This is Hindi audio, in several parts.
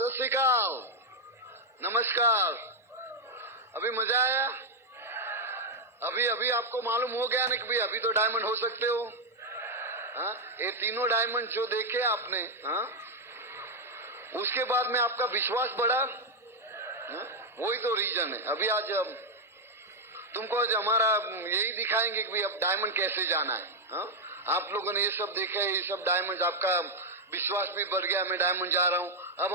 सत श्री अकाल, नमस्कार। अभी मजा आया? अभी अभी आपको मालूम हो गया ना कि भाई अभी तो डायमंड हो सकते हो। हाँ, ये तीनों डायमंड जो देखे आपने, हाँ, उसके बाद में आपका विश्वास बढ़ा। हाँ, वही तो रीजन है। अभी आज तुमको आज हमारा यही दिखाएंगे कि भाई अब डायमंड कैसे जाना है। हाँ, आप लोगों ने ये सब देखा है, ये सब डायमंड, आपका विश्वास भी बढ़ गया, मैं डायमंड जा रहा हूँ। अब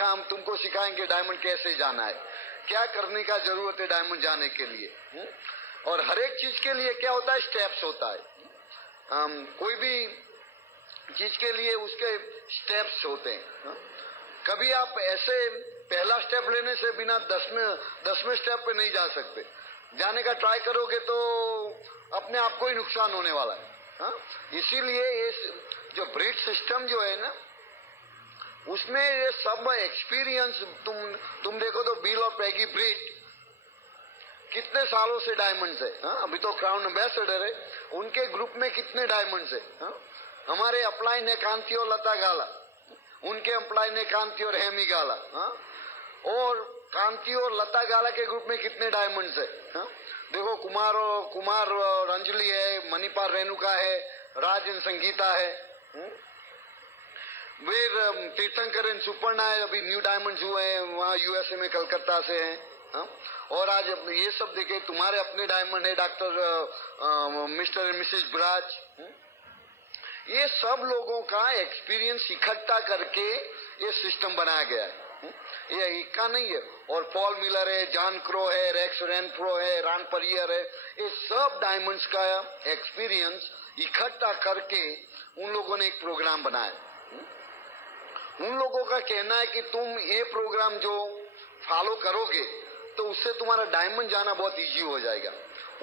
हम तुमको सिखाएंगे डायमंड कैसे जाना है, क्या करने का जरूरत है डायमंड जाने के लिए। और हर एक चीज के लिए क्या होता है, स्टेप्स होता है। कोई भी चीज के लिए उसके स्टेप्स होते हैं। कभी आप ऐसे पहला स्टेप लेने से बिना 10वें स्टेप पे नहीं जा सकते। जाने का ट्राई करोगे तो अपने आप को ही नुकसान होने वाला है। इसीलिए ये जो ब्रीड सिस्टम जो है ना, उसमें ये सब एक्सपीरियंस, तुम देखो तो बिल और पैगी ब्रीड कितने सालों से डायमंड्स है। अभी तो क्राउन एम्बेसडर है, उनके ग्रुप में कितने डायमंड्स है। हमारे अप्लाई ने कांति और लता गाला, उनके अप्लाई ने कांति और हेमी गाला। और कांति और लता गाला के ग्रुप में कितने डायमंड्स है। देखो कुमार और अंजलि है, मणिपाल रेणुका है, राजन संगीता है, वीर तीर्थंकर एंड सुपर्णा है, अभी न्यू डायमंड्स हुए हैं वहाँ यूएसए में, कलकत्ता से हैं। और आज ये सब देखे तुम्हारे अपने डायमंड है, doctor mister and Mrs bras. ये सब लोगों का एक्सपीरियंस इकट्ठा करके ये सिस्टम बनाया गया है। ये इक्का नहीं है। और पॉल मिलर है, जॉन क्रो है, रेक्स रेनफ्रो है, रान परियर है, ये सब डायमंड्स का एक्सपीरियंस इकट्ठा करके उन लोगों ने एक प्रोग्राम बनाया। उन लोगों का कहना है कि तुम ये प्रोग्राम जो फॉलो करोगे तो उससे तुम्हारा डायमंड जाना बहुत इजी हो जाएगा।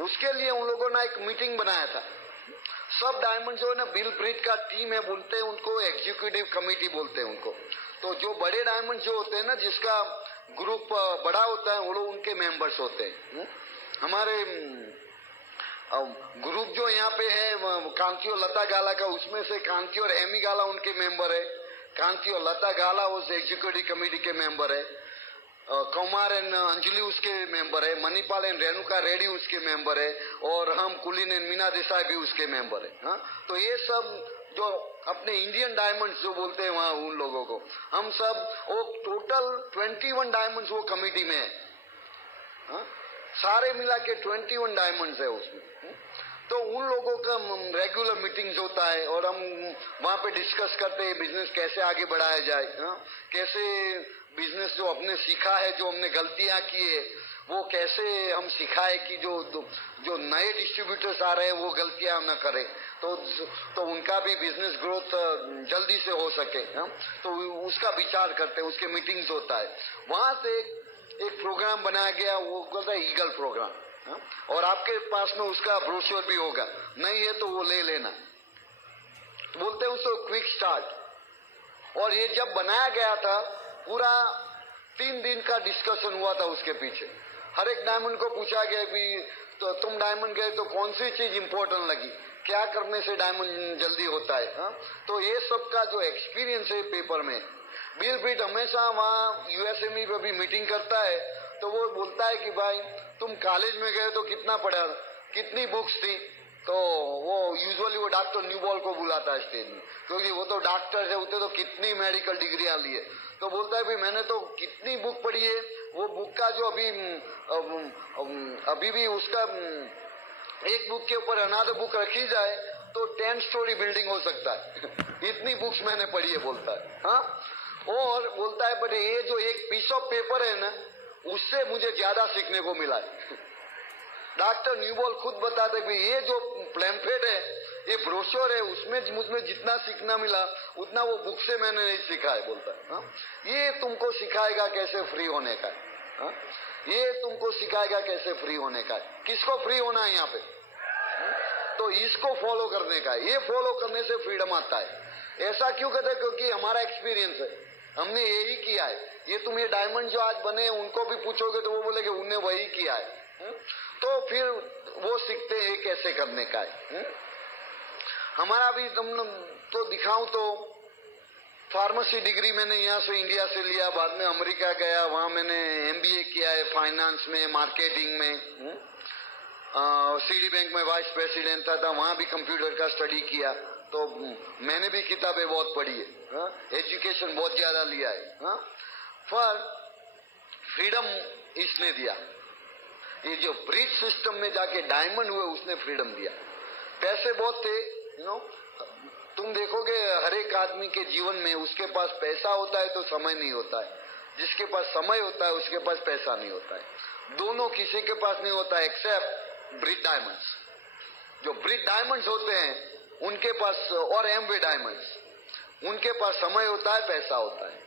उसके लिए उन लोगों ने एक मीटिंग बनाया था। सब डायमंड जो है ना, बिल ब्रीड का टीम है बोलते हैं उनको, एग्जीक्यूटिव कमेटी बोलते हैं उनको। तो जो बड़े डायमंड जो होते हैं ना, जिसका ग्रुप बड़ा होता है, वो लोग उनके मेंबर्स होते हैं। हमारे ग्रुप जो यहाँ पे है कांति और लता गाला का, उसमें से कांति और हेमी गाला उनके मेंबर है, कांति और लता गाला उस एग्जीक्यूटिव कमेटी के मेंबर है, कुमार एंड अंजलि उसके मेंबर है, मणिपाल एंड रेणुका रेड्डी उसके मेंबर है, और हम कुलीन एंड मीना देसाई भी उसके मेंबर है। तो ये सब जो अपने इंडियन डायमंड्स जो बोलते हैं वहां उन लोगों को, हम सब वो टोटल 21 डायमंड्स वो कमेटी में है। सारे मिला के 21 डायमंड्स है उसमें। तो उन लोगों का रेगुलर मीटिंग्स होता है और हम वहां पे डिस्कस करते हैं बिजनेस कैसे आगे बढ़ाया जाए। कैसे बिजनेस जो हमने सीखा है, जो हमने गलतियां की है, वो कैसे हम सिखाए कि जो नए डिस्ट्रीब्यूटर्स आ रहे हैं वो गलतियां न करें, तो उनका भी बिजनेस ग्रोथ जल्दी से हो सके। तो उसका विचार करते हैं, उसके मीटिंग्स होता है। वहां से एक प्रोग्राम बनाया गया, वो बोलता है ईगल प्रोग्राम। और आपके पास में उसका ब्रोशर भी होगा, नहीं है तो वो ले लेना। तो बोलते हैं उसको क्विक स्टार्ट। और ये जब बनाया गया था, पूरा 3 दिन का डिस्कशन हुआ था उसके पीछे। हर एक डायमंड को पूछा गया कि तो तुम डायमंड गए तो कौन सी चीज इंपॉर्टेंट लगी, क्या करने से डायमंड जल्दी होता है। तो ये सब का जो एक्सपीरियंस है पेपर में। बिल ब्रीड हमेशा वहाँ यूएसए में भी मीटिंग करता है, तो वो बोलता है कि भाई तुम कॉलेज में गए तो कितना पढ़ा, कितनी बुक्स थी। तो वो यूजुअली वो डॉक्टर न्यूबॉल को बुलाता है स्टेज में, क्योंकि वो तो डॉक्टर है, उतने तो कितनी मेडिकल डिग्रियां ली है। तो बोलता है भाई मैंने तो कितनी बुक पढ़ी है, वो बुक का जो अभी भी उसका एक बुक के ऊपर अनादर बुक रखी जाए तो 10 स्टोरी बिल्डिंग हो सकता है। इतनी बुक्स मैंने पढ़ी है बोलता है। और बोलता है बट ये जो एक पीस ऑफ पेपर है ना, उससे मुझे ज्यादा सीखने को मिला है। डॉक्टर न्यूबॉल खुद बताते कि ये जो प्लेम्फलेट है, ये ब्रोशर है, उसमें मुझमें जितना सीखना मिला उतना वो बुक से मैंने नहीं सीखा है बोलता है। ये तुमको सिखाएगा कैसे फ्री होने का है। ये तुमको सिखाएगा कैसे फ्री होने का है। किसको फ्री होना है यहाँ पे? तो इसको फॉलो करने का है। ये फॉलो करने से फ्रीडम आता है। ऐसा क्यों कहते हैं? क्योंकि हमारा एक्सपीरियंस है, हमने यही किया है। ये तुम ये डायमंड जो आज बने उनको भी पूछोगे तो वो बोलेगे उन्हें वही किया है। तो फिर वो सीखते हैं कैसे करने का है। हमारा भी तुम तो दिखाऊं तो फार्मेसी डिग्री मैंने यहाँ से इंडिया से लिया, बाद में अमेरिका गया, वहाँ मैंने एमबीए किया है फाइनेंस में, मार्केटिंग में। सीडी बैंक में वाइस प्रेसिडेंट था, वहाँ भी कंप्यूटर का स्टडी किया। तो मैंने भी किताबें बहुत पढ़ी है, एजुकेशन बहुत ज्यादा लिया है। पर फ्रीडम इसने दिया, ये जो ब्रिज सिस्टम में जाके डायमंड हुए उसने फ्रीडम दिया। पैसे बहुत थे, तुम देखोगे हर एक आदमी के जीवन में उसके पास पैसा होता है तो समय नहीं होता है, जिसके पास समय होता है उसके पास पैसा नहीं होता है। दोनों किसी के पास नहीं होता है एक्सेप्ट ब्रिज डायमंड्स। जो ब्रिज डायमंड्स होते हैं उनके पास, और एमवे डायमंड्स, उनके पास समय होता है, पैसा होता है।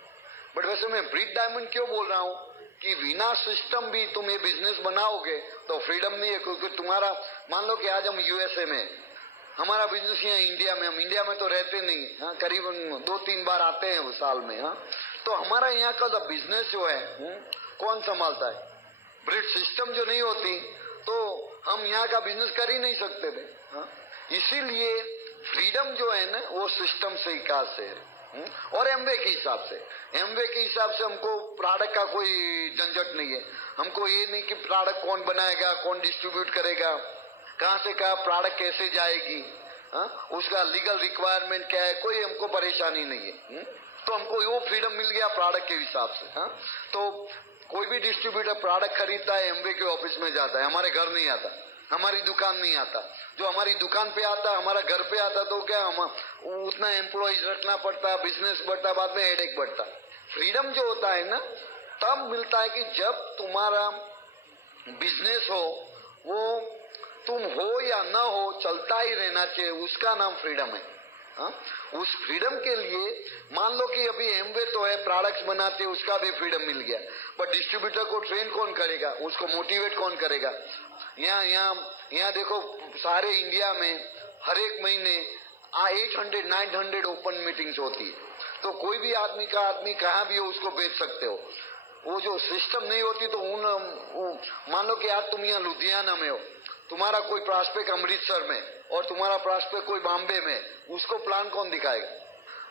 बट वैसे मैं ब्रिज डायमंड क्यों बोल रहा हूं कि बिना सिस्टम भी तुम ये बिजनेस बनाओगे तो फ्रीडम नहीं है। क्योंकि तुम्हारा, मान लो कि आज हम यूएसए में, हमारा बिजनेस यहाँ इंडिया में, हम इंडिया में तो रहते नहीं, करीबन 2-3 बार आते हैं साल में। तो हमारा यहाँ का बिजनेस जो है कौन संभालता है? ब्रिज सिस्टम जो नहीं होती तो हम यहाँ का बिजनेस कर ही नहीं सकते थे। इसीलिए फ्रीडम जो है ना वो सिस्टम से विकास से है। और एमवे के हिसाब से, एमवे के हिसाब से हमको प्रोडक्ट का कोई झंझट नहीं है। हमको ये नहीं कि प्रोडक्ट कौन बनाएगा, कौन डिस्ट्रीब्यूट करेगा, कहां से कहा प्रोडक्ट कैसे जाएगी, उसका लीगल रिक्वायरमेंट क्या है, कोई हमको परेशानी नहीं है। तो हमको वो फ्रीडम मिल गया प्रोडक्ट के हिसाब से। तो कोई भी डिस्ट्रीब्यूटर प्रोडक्ट खरीदता है एमवे के ऑफिस में जाता है, हमारे घर नहीं आता, हमारी दुकान नहीं आता। जो हमारी दुकान पे आता, हमारा घर पे आता, तो क्या हम उतना एम्प्लॉइज रखना पड़ता, बिजनेस बढ़ता, बाद में हेडेक बढ़ता। फ्रीडम जो होता है ना तब मिलता है कि जब तुम्हारा बिजनेस हो, वो तुम हो या ना हो चलता ही रहना चाहिए, उसका नाम फ्रीडम है। उस फ्रीडम के लिए मान लो कि अभी एमवे तो है, प्रोडक्ट्स बनाते हैं, उसका भी फ्रीडम मिल गया, बट डिस्ट्रीब्यूटर को ट्रेन कौन करेगा, उसको मोटिवेट कौन करेगा? यहाँ देखो सारे इंडिया में हर एक महीने 800-900 ओपन मीटिंग्स होती है। तो कोई भी आदमी कहाँ भी हो उसको बेच सकते हो। वो जो सिस्टम नहीं होती तो मान लो कि आज तुम यहाँ लुधियाना में हो, तुम्हारा कोई प्रॉस्पेक्ट अमृतसर में और तुम्हारा प्रॉस्पेक्ट कोई बॉम्बे में, उसको प्लान कौन दिखाएगा?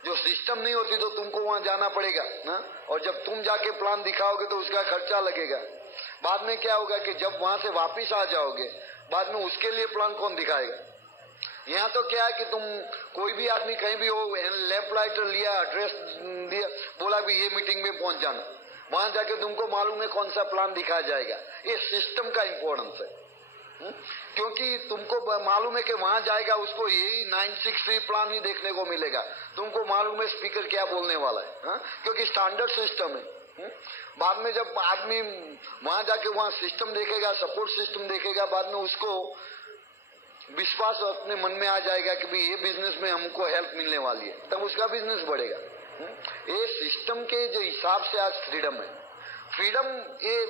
जो सिस्टम नहीं होती तो तुमको वहां जाना पड़ेगा ना, और जब तुम जाके प्लान दिखाओगे तो उसका खर्चा लगेगा। बाद में क्या होगा कि जब वहां से वापिस आ जाओगे, बाद में उसके लिए प्लान कौन दिखाएगा? यहाँ तो क्या है कि तुम कोई भी आदमी कहीं भी हो, लेफ्ट राइटर लिया, एड्रेस दिया, बोला भी ये मीटिंग में पहुंच जाना, वहां जाके तुमको मालूम है कौन सा प्लान दिखाया जाएगा। ये सिस्टम का इंपॉर्टेंस है। क्योंकि तुमको मालूम है कि वहां जाएगा उसको यही 963 प्लान ही देखने को मिलेगा, तुमको मालूम है स्पीकर क्या बोलने वाला है, क्योंकि स्टैंडर्ड सिस्टम है। बाद में जब आदमी वहां जाके वहां सिस्टम देखेगा, सपोर्ट सिस्टम देखेगा, बाद में उसको विश्वास अपने मन में आ जाएगा कि भाई ये बिजनेस में हमको हेल्प मिलने वाली है, तब उसका बिजनेस बढ़ेगा। ये सिस्टम के जो हिसाब से आज फ्रीडम है। फ्रीडम ये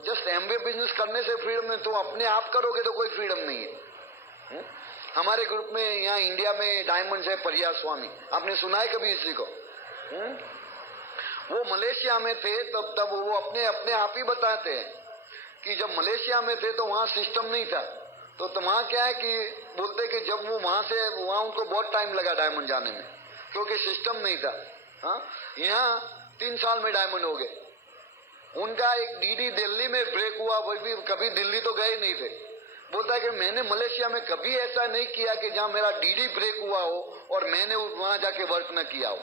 जस्ट एमवे बिजनेस करने से फ्रीडम है, तुम अपने आप करोगे तो कोई फ्रीडम नहीं है। हमारे ग्रुप में यहाँ इंडिया में डायमंड्स है, परिया स्वामी, आपने सुना है कभी इसी को? वो मलेशिया में थे, तब वो अपने आप ही बताते हैं कि जब मलेशिया में थे तो वहाँ सिस्टम नहीं था। तो वहाँ क्या है कि बोलते कि जब वो वहाँ उनको बहुत टाइम लगा डायमंड जाने में, क्योंकि सिस्टम नहीं था। यहाँ 3 साल में डायमंड हो गए। उनका एक डीडी दिल्ली में ब्रेक हुआ, वही भी कभी दिल्ली तो गए नहीं थे। बोलता है कि मैंने मलेशिया में कभी ऐसा नहीं किया कि जहां मेरा डीडी ब्रेक हुआ हो और मैंने वहां जाके वर्क न किया हो।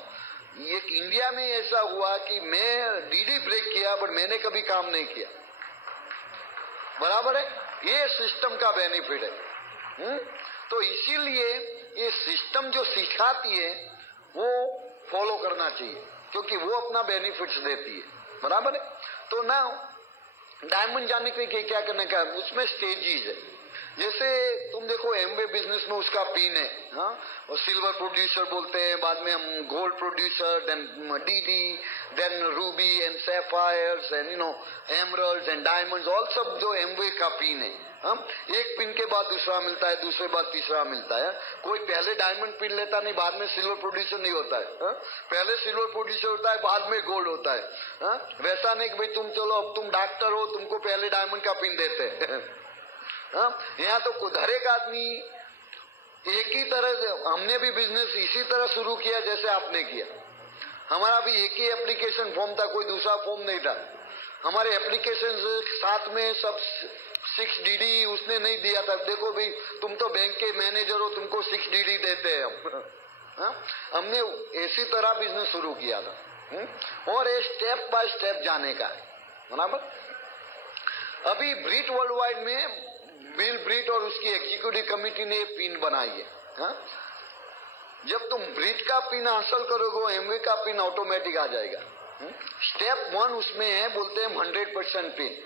ये इंडिया में ऐसा हुआ कि मैं डीडी ब्रेक किया बट मैंने कभी काम नहीं किया। बराबर है, ये सिस्टम का बेनिफिट है। तो इसीलिए ये सिस्टम जो सिखाती है वो फॉलो करना चाहिए, क्योंकि वो अपना बेनिफिट्स देती है। बराबर है। तो ना डायमंड जाने के लिए क्या करने का, उसमें स्टेजेस है। जैसे तुम देखो एमवे बिजनेस में उसका पिन है, और सिल्वर प्रोड्यूसर बोलते हैं, बाद में हम gold producer, then DD, then ruby and sapphires and emeralds and diamonds, all सब जो एमवे का पिन है। एक पिन के बाद दूसरा मिलता है, दूसरे बाद तीसरा मिलता है। कोई पहले डायमंड पिन लेता नहीं, बाद में सिल्वर प्रोड्यूसर नहीं होता है। पहले सिल्वर प्रोड्यूसर होता है, बाद में गोल्ड होता है। वैसा नहीं कि भाई तुम चलो अब तुम डॉक्टर हो, तुमको पहले डायमंड का पिन देते हैं। यहाँ तो हर एक आदमी एक ही तरह, हमने भी बिजनेस इसी तरह शुरू किया जैसे आपने किया। हमारा भी एक ही एप्लीकेशन फॉर्म था, कोई दूसरा फॉर्म नहीं था। हमारे एप्लीकेशन साथ में सब 6DD उसने नहीं दिया था। देखो भाई, तुम तो बैंक के मैनेजर हो, तुमको 6DD देते हैं हम। हमने इसी तरह बिजनेस शुरू किया था। और ये स्टेप बाय स्टेप जाने का है, बराबर। अभी ब्रीट वर्ल्ड वाइड में बिल ब्रीट और उसकी एग्जीक्यूटिव कमेटी ने पिन बनाई है। जब तुम ब्रीट का पिन हासिल करोगे, एमवे का पिन ऑटोमेटिक आ जाएगा। स्टेप 1 उसमें है, बोलते हैं 100% पिन।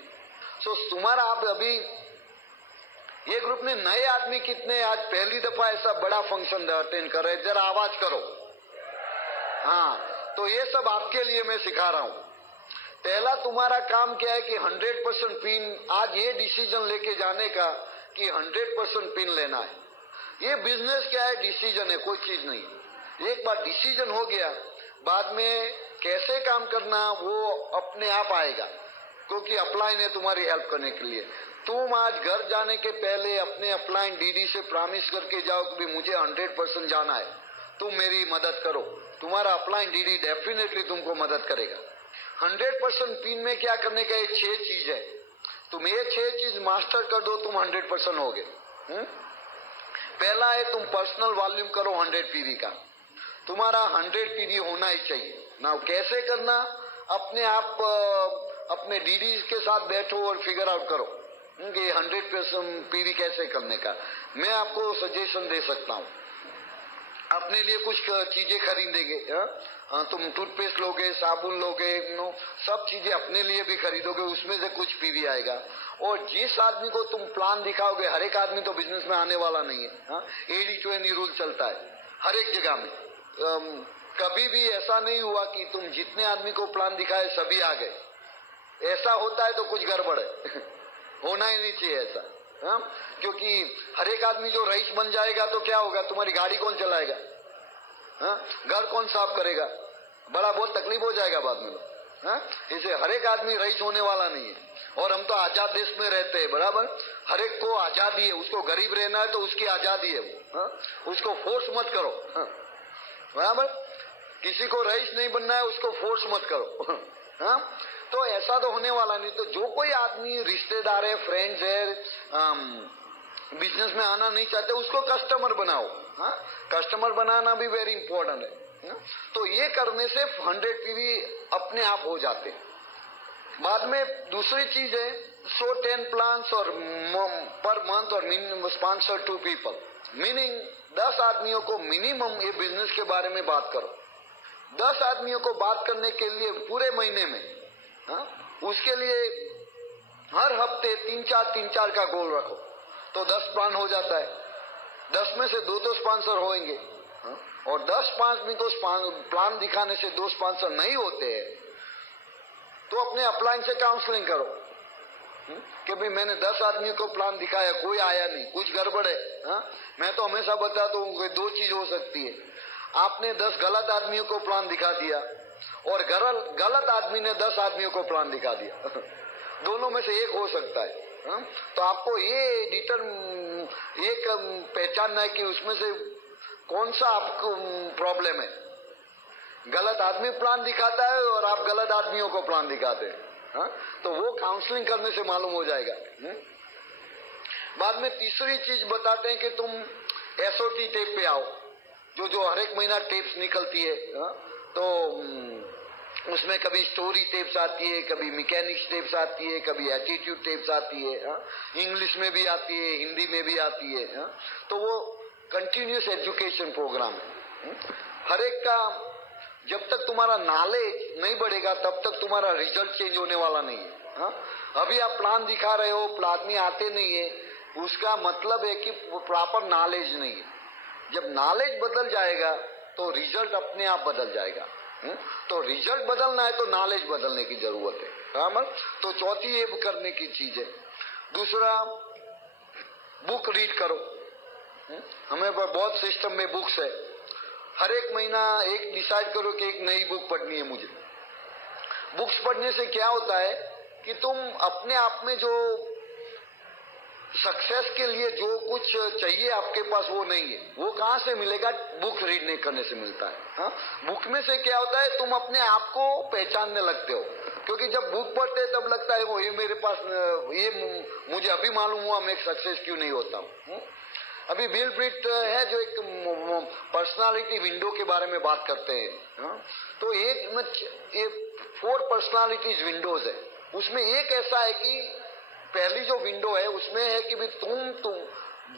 सो तुम्हारा आप अभी ये ग्रुप में नए आदमी कितने आज पहली दफा ऐसा बड़ा फंक्शन अटेंड कर रहे, जरा आवाज करो। हाँ, तो ये सब आपके लिए मैं सिखा रहा हूं। पहला तुम्हारा काम क्या है कि 100% पिन, आज ये डिसीजन लेके जाने का कि 100% पिन लेना है। ये बिजनेस क्या है, डिसीजन है, कोई चीज नहीं। एक बार डिसीजन हो गया, बाद में कैसे काम करना वो अपने आप आएगा, क्योंकि अपलाइन है तुम्हारी हेल्प करने के लिए। तुम आज घर जाने के पहले अपने अपलाइन डीडी से प्रॉमिस करके जाओ कि मुझे 100% जाना है, तुम मेरी मदद करो। तुम्हारा अपलाइन डीडी डेफिनेटली तुमको मदद करेगा। 100% पिन में क्या करने का, ये 6 चीज है। तुम ये 6 चीज मास्टर कर दो, तुम 100% हो गए। पहला है तुम पर्सनल वॉल्यूम करो 100 पीवी का। तुम्हारा 100 पीवी होना ही चाहिए ना। कैसे करना, अपने आप अपने डीडी के साथ बैठो और फिगर आउट करो कि 100% पीवी कैसे करने का। मैं आपको सजेशन दे सकता हूँ। अपने लिए कुछ चीजें खरीदेंगे, तुम टूथपेस्ट लोगे, साबुन लोगे, सब चीजें अपने लिए भी खरीदोगे, उसमें से कुछ पीवी आएगा। और जिस आदमी को तुम प्लान दिखाओगे, हर एक आदमी तो बिजनेस में आने वाला नहीं है। 80-20 रूल चलता है हर एक जगह में। कभी भी ऐसा नहीं हुआ कि तुम जितने आदमी को प्लान दिखाए सभी आ गए। ऐसा होता है तो कुछ गड़बड़ है। होना ही नहीं चाहिए ऐसा। क्योंकि हर एक आदमी जो रईस बन जाएगा तो क्या होगा, तुम्हारी गाड़ी कौन चलाएगा, घर कौन साफ करेगा, बड़ा बहुत तकलीफ हो जाएगा बाद में। इसे हर एक आदमी रईस होने वाला नहीं है। और हम तो आजाद देश में रहते हैं, बराबर। हर एक को आजादी है, उसको गरीब रहना है तो उसकी आजादी है। उसको फोर्स मत करो, बराबर। किसी को रईस नहीं बनना है, उसको फोर्स मत करो। तो ऐसा तो होने वाला नहीं। तो जो कोई आदमी रिश्तेदार है, फ्रेंड्स है, बिजनेस में आना नहीं चाहते, उसको कस्टमर बनाओ। कस्टमर बनाना भी वेरी इंपॉर्टेंट है। तो ये करने से 100 पीवी अपने आप हो जाते। बाद में दूसरी चीज है, सो 10 प्लान्स और पर मंथ और स्पॉन्सर 2 पीपल, मीनिंग 10 आदमियों को मिनिमम ये बिजनेस के बारे में बात करो। 10 आदमियों को बात करने के लिए पूरे महीने में, उसके लिए हर हफ्ते 3-4 का गोल रखो, तो 10 प्लान हो जाता है। 10 में से 2 तो स्पॉन्सर होंगे। और 10 आदमी को प्लान दिखाने से 2 स्पॉन्सर नहीं होते हैं, तो अपने अपलाइन से काउंसलिंग करो कि भाई मैंने 10 आदमी को प्लान दिखाया, कोई आया नहीं, कुछ गड़बड़ है। मैं तो हमेशा बताता हूँ 2 चीज हो सकती है। आपने 10 गलत आदमियों को प्लान दिखा दिया और गलत आदमी ने 10 आदमियों को प्लान दिखा दिया। दोनों में से एक हो सकता है। तो आपको ये पहचानना है कि उसमें से कौन सा आपको प्रॉब्लम है। गलत आदमी प्लान दिखाता है और आप गलत आदमियों को प्लान दिखाते हैं। तो वो काउंसलिंग करने से मालूम हो जाएगा। बाद में तीसरी चीज बताते हैं कि तुम एसओटी टेप पे आओ, जो हर एक महीना टेप्स निकलती है। तो उसमें कभी स्टोरी टेप्स आती है, कभी मैकेनिक्स टेप्स आती है, कभी एटीट्यूड टेप्स आती है। इंग्लिश में भी आती है, हिंदी में भी आती है। तो वो कंटिन्यूस एजुकेशन प्रोग्राम है। हर एक का जब तक तुम्हारा नॉलेज नहीं बढ़ेगा तब तक तुम्हारा रिजल्ट चेंज होने वाला नहीं है। अभी आप प्लान दिखा रहे हो, प्लान आते नहीं है, उसका मतलब है कि प्रॉपर नॉलेज नहीं है। जब नॉलेज बदल जाएगा तो रिजल्ट अपने आप बदल जाएगा। तो रिजल्ट बदलना है तो नॉलेज बदलने की जरूरत है, बराबर। तो चौथी ये करने की चीज है। दूसरा, बुक रीड करो। हमें बहुत सिस्टम में बुक्स है। हर एक महीना एक डिसाइड करो कि एक नई बुक पढ़नी है मुझे। बुक्स पढ़ने से क्या होता है कि तुम अपने आप में जो सक्सेस के लिए जो कुछ चाहिए आपके पास वो नहीं है। वो कहाँ से मिलेगा? बुक रीड नहीं करने से मिलता है। हाँ? बुक में से क्या होता है, तुम अपने आप को पहचानने लगते हो, क्योंकि जब बुक पढ़ते हैं तब लगता है वो ये मेरे पास, ये मुझे अभी मालूम हुआ मैं सक्सेस क्यों नहीं होता हूँ। अभी बिल ब्रिट है जो एक पर्सनालिटी विंडो के बारे में बात करते हैं। हाँ? तो ये 4 पर्सनालिटीज विंडोज है। उसमें एक ऐसा है कि पहली जो विंडो है उसमें है कि भाई तुम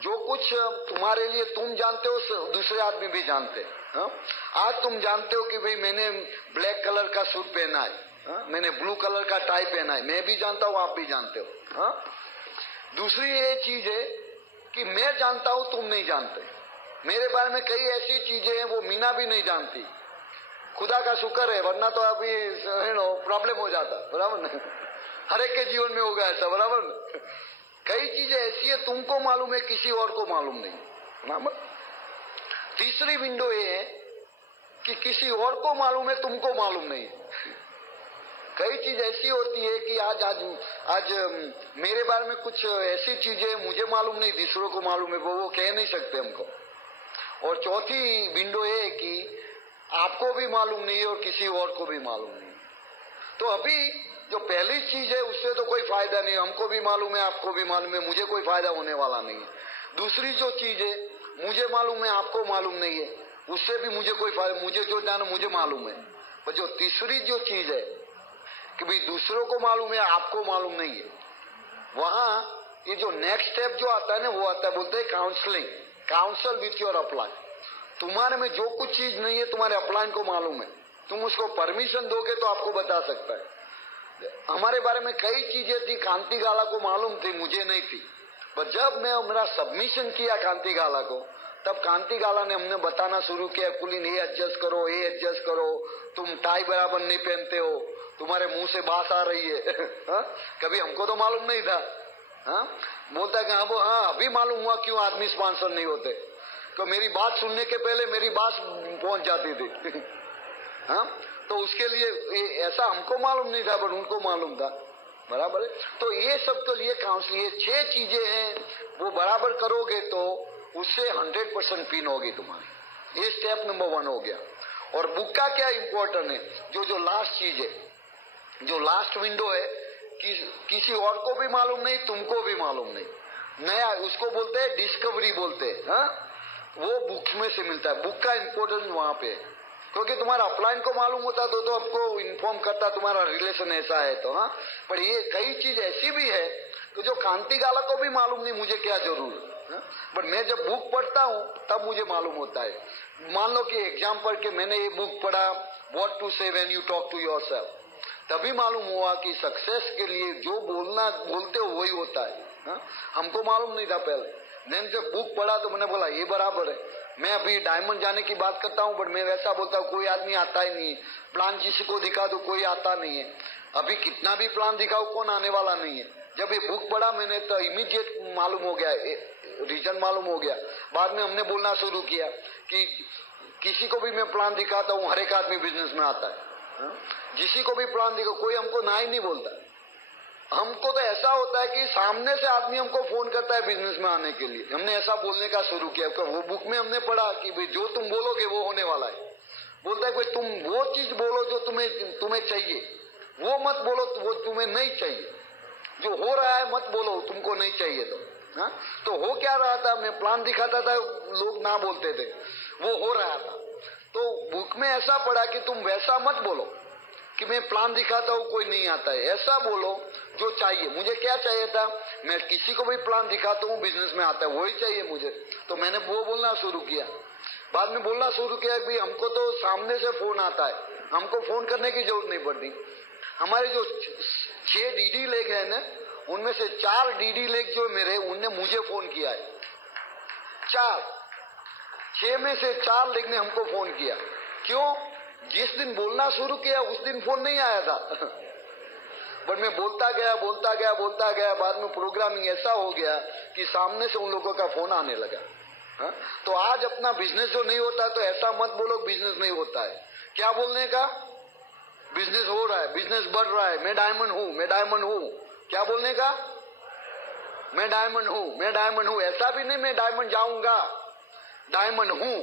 जो कुछ तुम्हारे लिए तुम जानते हो दूसरे आदमी भी जानते हैं। हाँ? आज तुम जानते हो कि भाई मैंने ब्लैक कलर का सूट पहना है, हाँ? मैंने ब्लू कलर का टाई पहना है, मैं भी जानता हूँ, आप भी जानते हो। हाँ? दूसरी ये चीज है कि मैं जानता हूं तुम नहीं जानते। मेरे बारे में कई ऐसी चीजें हैं वो मीना भी नहीं जानती। खुदा का शुक्र है, वरना तो अभी प्रॉब्लम हो जाता, बराबर ना? हर एक के जीवन में होगा ऐसा, बराबर। कई चीजें ऐसी है तुमको मालूम है, किसी और को मालूम नहीं, बराबर। तीसरी विंडो ये है कि किसी और को मालूम है, तुमको मालूम नहीं। कई चीज ऐसी होती है कि आज मेरे बारे में कुछ ऐसी चीजें मुझे मालूम नहीं, दूसरों को मालूम है, वो कह नहीं सकते हमको। और चौथी विंडो ये है कि आपको भी मालूम नहीं है और किसी और को भी मालूम नहीं। तो अभी जो पहली चीज है उससे तो कोई फायदा नहीं, हमको भी मालूम है, आपको भी मालूम है, मुझे कोई फायदा होने वाला नहीं है। दूसरी जो चीज है, मुझे मालूम है, आपको मालूम नहीं है, उससे भी मुझे कोई फायदा, मुझे जो जाना मुझे मालूम है। पर जो तीसरी जो चीज है कि भाई दूसरों को मालूम है, आपको मालूम नहीं है, वहां ये जो नेक्स्ट स्टेप जो आता है ना, वो आता है, बोलते हैं counselling, counsel with your upline. तुम्हारे में जो कुछ चीज नहीं है तुम्हारे अपलाइन को मालूम है, तुम उसको परमिशन दोगे तो आपको बता सकता है। हमारे बारे में कई चीजें थी, कांति गाला को मालूम थी, मुझे नहीं थी। पर जब मैं मेरा सबमिशन किया कांति गाला को, तब कांति गाला ने हमने बताना शुरू किया, कुलीन ये एडजस्ट करो, ये एडजस्ट करो, तुम टाई बराबर नहीं पहनते हो, तुम्हारे मुंह से बास आ रही है। हा? कभी हमको तो मालूम नहीं था। हा? बोलता है कि हाँ अभी मालूम हुआ क्यों आदमी स्पॉन्सर नहीं होते। तो मेरी बात सुनने के पहले मेरी बात पहुंच जाती थी। हा? तो उसके लिए ऐसा हमको मालूम नहीं था, पर उनको मालूम था, बराबर है। तो ये सब के लिए काउंसलिंग, ये 6 चीजें हैं, वो बराबर करोगे तो उससे 100% पिन होगी तुम्हारी। ये स्टेप नंबर 1 हो गया। और बुक का क्या इंपॉर्टेंट है, जो लास्ट चीज है, जो लास्ट विंडो है, किसी और को भी मालूम नहीं, तुमको भी मालूम नहीं, नया, उसको बोलते हैं डिस्कवरी बोलते हैं। हाँ? वो बुक में से मिलता है। बुक का इंपॉर्टेंस वहां पे है, क्योंकि तुम्हारा अपलाइन को मालूम होता तो आपको इन्फॉर्म करता, तुम्हारा रिलेशन ऐसा है तो। हाँ? पर ये कई चीज ऐसी भी है कि जो कांति गाला को भी मालूम नहीं, मुझे क्या जरूरत। बट मैं जब बुक पढ़ता हूँ तब मुझे मालूम होता है। मान लो कि एग्जाम पढ़ के मैंने ये बुक पढ़ा, what to say when you talk to yourself, तभी मालूम हुआ कि सक्सेस के लिए जो बोलते हो वही होता है। हा? हमको मालूम नहीं था पहले। मैंने जब बुक पढ़ा तो मैंने बोला ये बराबर है। मैं अभी डायमंड जाने की बात करता हूँ, बट मैं वैसा बोलता हूँ, कोई आदमी आता ही नहीं। प्लान किसी को दिखा दो, कोई आता नहीं है। अभी कितना भी प्लान दिखाओ, कौन आने वाला नहीं है। जब ये बुक पढ़ा मैंने तो इमीडिएट मालूम हो गया, रीजन मालूम हो गया। बाद में हमने बोलना शुरू किया कि किसी को भी मैं प्लान दिखाता हूँ, हर एक आदमी बिजनेस में आता है। जिसी को भी प्लान दिखा, कोई हमको ना ही नहीं बोलता। हमको तो ऐसा होता है कि सामने से आदमी हमको फोन करता है बिजनेस में आने के लिए। हमने ऐसा बोलने का शुरू किया। वो बुक में हमने पढ़ा कि भाई जो तुम बोलोगे वो होने वाला है। बोलता है तुम वो चीज बोलो जो तुम्हें चाहिए, वो मत बोलो वो तुम्हें नहीं चाहिए। जो हो रहा है मत बोलो, तुमको नहीं चाहिए तो। हाँ? तो हो क्या रहा था, मैं प्लान दिखाता था, लोग ना बोलते थे, वो हो रहा था। तो बुक में ऐसा पढ़ा कि तुम वैसा मत बोलो कि मैं प्लान दिखाता हूँ कोई नहीं आता है। ऐसा बोलो जो चाहिए। मुझे क्या चाहिए था, मैं किसी को भी प्लान दिखाता हूँ बिजनेस में आता है, वही चाहिए मुझे। तो मैंने वो बोलना शुरू किया। बाद में बोलना शुरू किया कि हमको तो सामने से फोन आता है, हमको फोन करने की जरूरत नहीं पड़ती। हमारे जो 6 डीडी लेग है ना, उनमें से 4 डीडी लेग जो मेरे, उनने मुझे फोन किया है। 6 में से 4 लेग ने हमको फोन किया। क्यों? जिस दिन बोलना शुरू किया उस दिन फोन नहीं आया था। बट मैं बोलता गया। बाद में प्रोग्रामिंग ऐसा हो गया कि सामने से उन लोगों का फोन आने लगा। हा? तो आज अपना बिजनेस जो नहीं होता तो ऐसा मत बोलो बिजनेस नहीं होता है। क्या बोलने का? बिजनेस हो रहा है, बिजनेस बढ़ रहा है, मैं डायमंड हूं। क्या बोलने का? मैं डायमंड हूं, मैं डायमंड हूं, ऐसा भी नहीं मैं डायमंड जाऊंगा, डायमंड हूं।